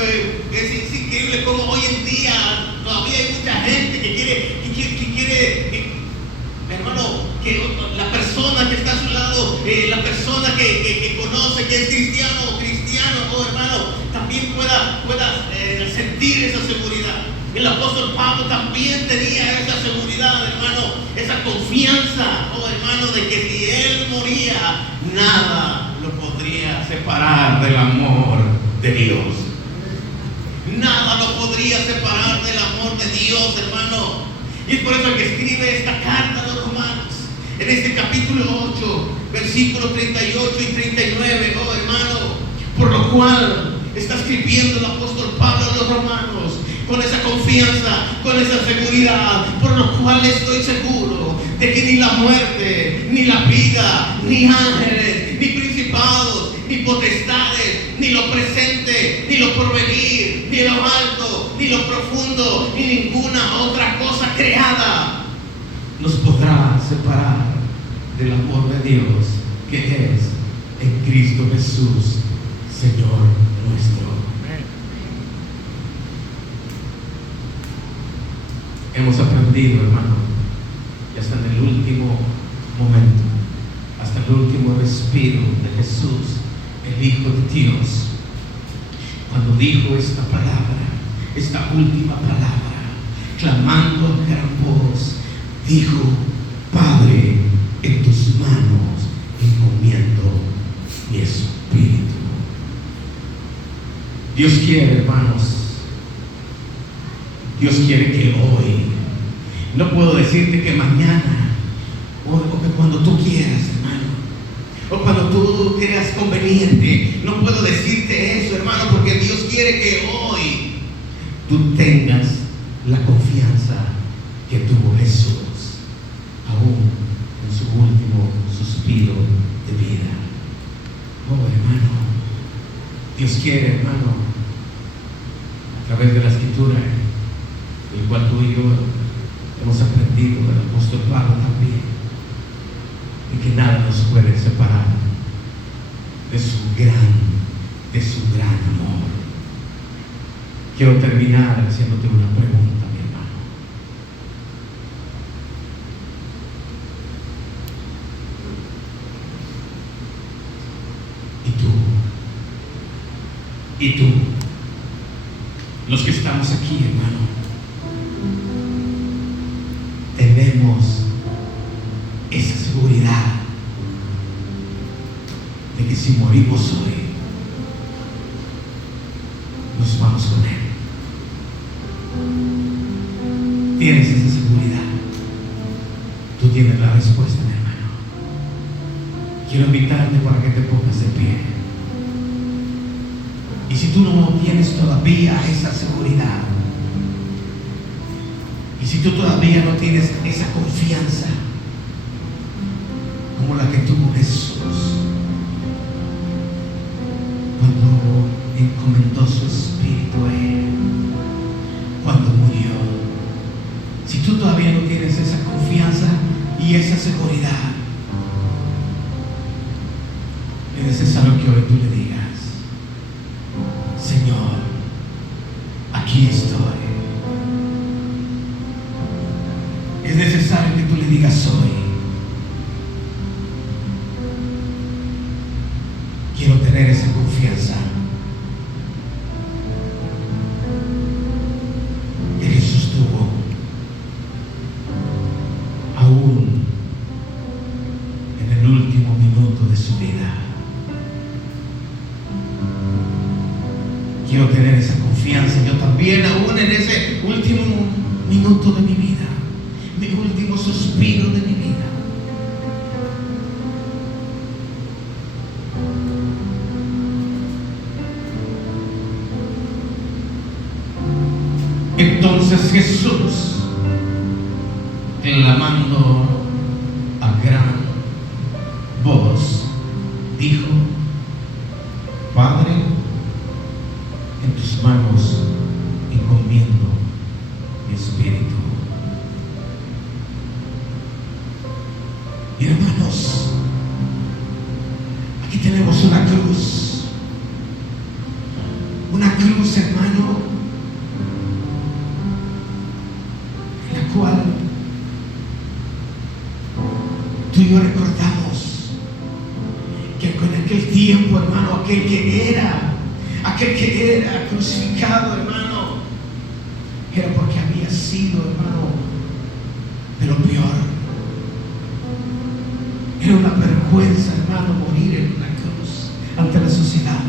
es increíble como hoy en día todavía hay mucha gente que quiere, hermano, que la persona que está a su lado, la persona que conoce, que es cristiano o cristiano, oh hermano, también pueda sentir esa seguridad. El apóstol Pablo también tenía esa seguridad, hermano, esa confianza, oh hermano, de que si él moría, nada lo podría separar del amor de Dios. Nada lo podría separar del amor de Dios, hermano. Y es por eso que escribe esta carta a los romanos, en este capítulo 8, versículos 38 y 39, oh hermano, por lo cual está escribiendo el apóstol Pablo a los romanos, con esa confianza, con esa seguridad, por lo cual estoy seguro de que ni la muerte, ni la vida, ni ángeles, ni principados, ni potestades, ni lo presente, ni lo porvenir, ni lo alto, ni lo profundo, ni ninguna otra cosa creada nos podrá separar del amor de Dios que es en Cristo Jesús, Señor nuestro. Hemos aprendido, hermano, y hasta en el último momento, hasta el último respiro de Jesús, el Hijo de Dios, cuando dijo esta palabra, esta última palabra, clamando a gran voz, dijo: Padre, en tus manos encomiendo mi espíritu. Dios quiere, hermanos, Dios quiere que hoy, no puedo decirte que mañana, o que cuando tú quieras, hermano, o cuando tú creas conveniente, no puedo decirte eso, hermano, porque Dios quiere que hoy tú tengas la confianza que tuvo Jesús, aún en su último suspiro de vida. Oh, hermano, Dios quiere, hermano, a través de la Escritura, el cual tú y yo hemos aprendido del apóstol Pablo también, y que nada nos puede separar de su gran amor. Quiero terminar haciéndote una pregunta, mi hermano. y tú, los que estamos aquí, hermano, tenemos esa seguridad de que si morimos hoy, nos vamos con Él. Tienes esa seguridad. Tú tienes la respuesta, mi hermano. Quiero invitarte para que te pongas de pie. Y si tú no tienes todavía esa seguridad, y si tú todavía no tienes esa confianza como la que tuvo Jesús cuando encomendó su espíritu a Él, cuando murió, si tú todavía no tienes esa confianza y esa seguridad, es necesario que hoy tú le digas: Señor, aquí estoy. Es necesario que tú le digas hoy: quiero tener esa confianza que Jesús tuvo aún en el último minuto de su vida. Quiero tener esa confianza yo también, aún en ese último minuto de mi vida, mi último suspiro de mi vida. Entonces Jesús, clamando a gran voz, dijo: Padre, en tus manos encomiendo mi espíritu. Y hermanos, aquí tenemos una cruz, hermano, en la cual tú y yo recordamos que con aquel tiempo, hermano, aquel que era crucificado, hermano, era porque había sido, hermano, de lo peor. Era una vergüenza, hermano, morir en una cruz ante la sociedad.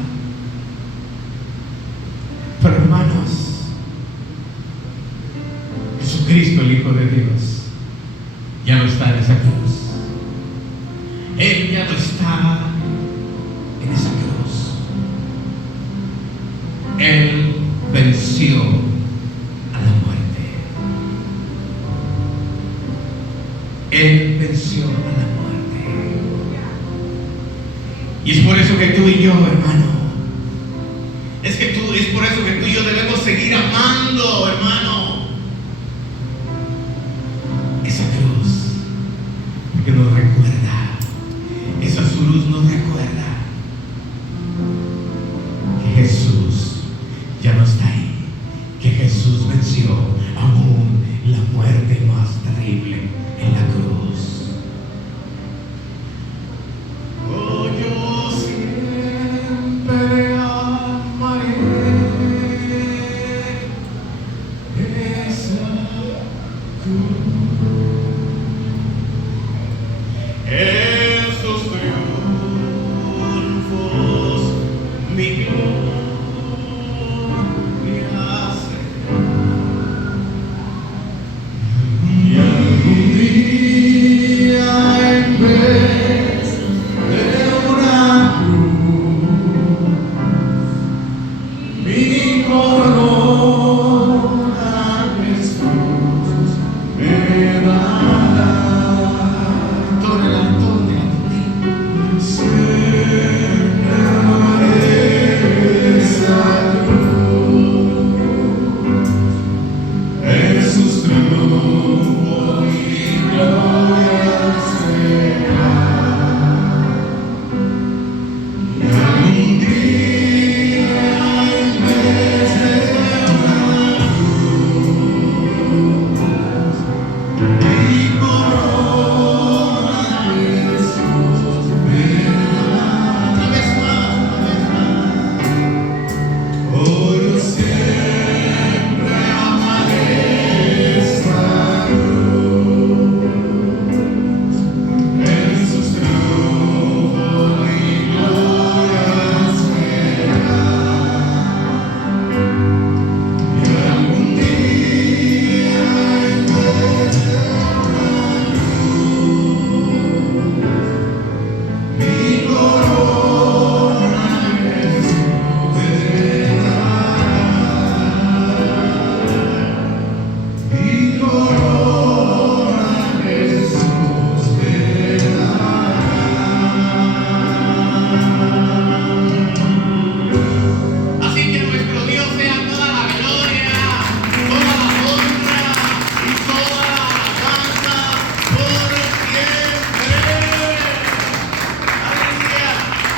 Pero, hermanos, Jesucristo, el Hijo de Dios, ya no está en esa cruz. Él ya no está en esa cruz. Él venció a la muerte. Él venció a la muerte. Y es por eso que tú y yo, hermano, es por eso que tú y yo debemos seguir amando, hermano, esa cruz, porque nos recuerda, esa cruz nos recuerda que Jesús ya no está ahí, que Jesús venció aún la muerte más terrible en la cruz. Oh, yo siempre amaré esa cruz. Esos triunfos, mi gloria será. Y algún día, en vez de una cruz, mi corona Jesús me da.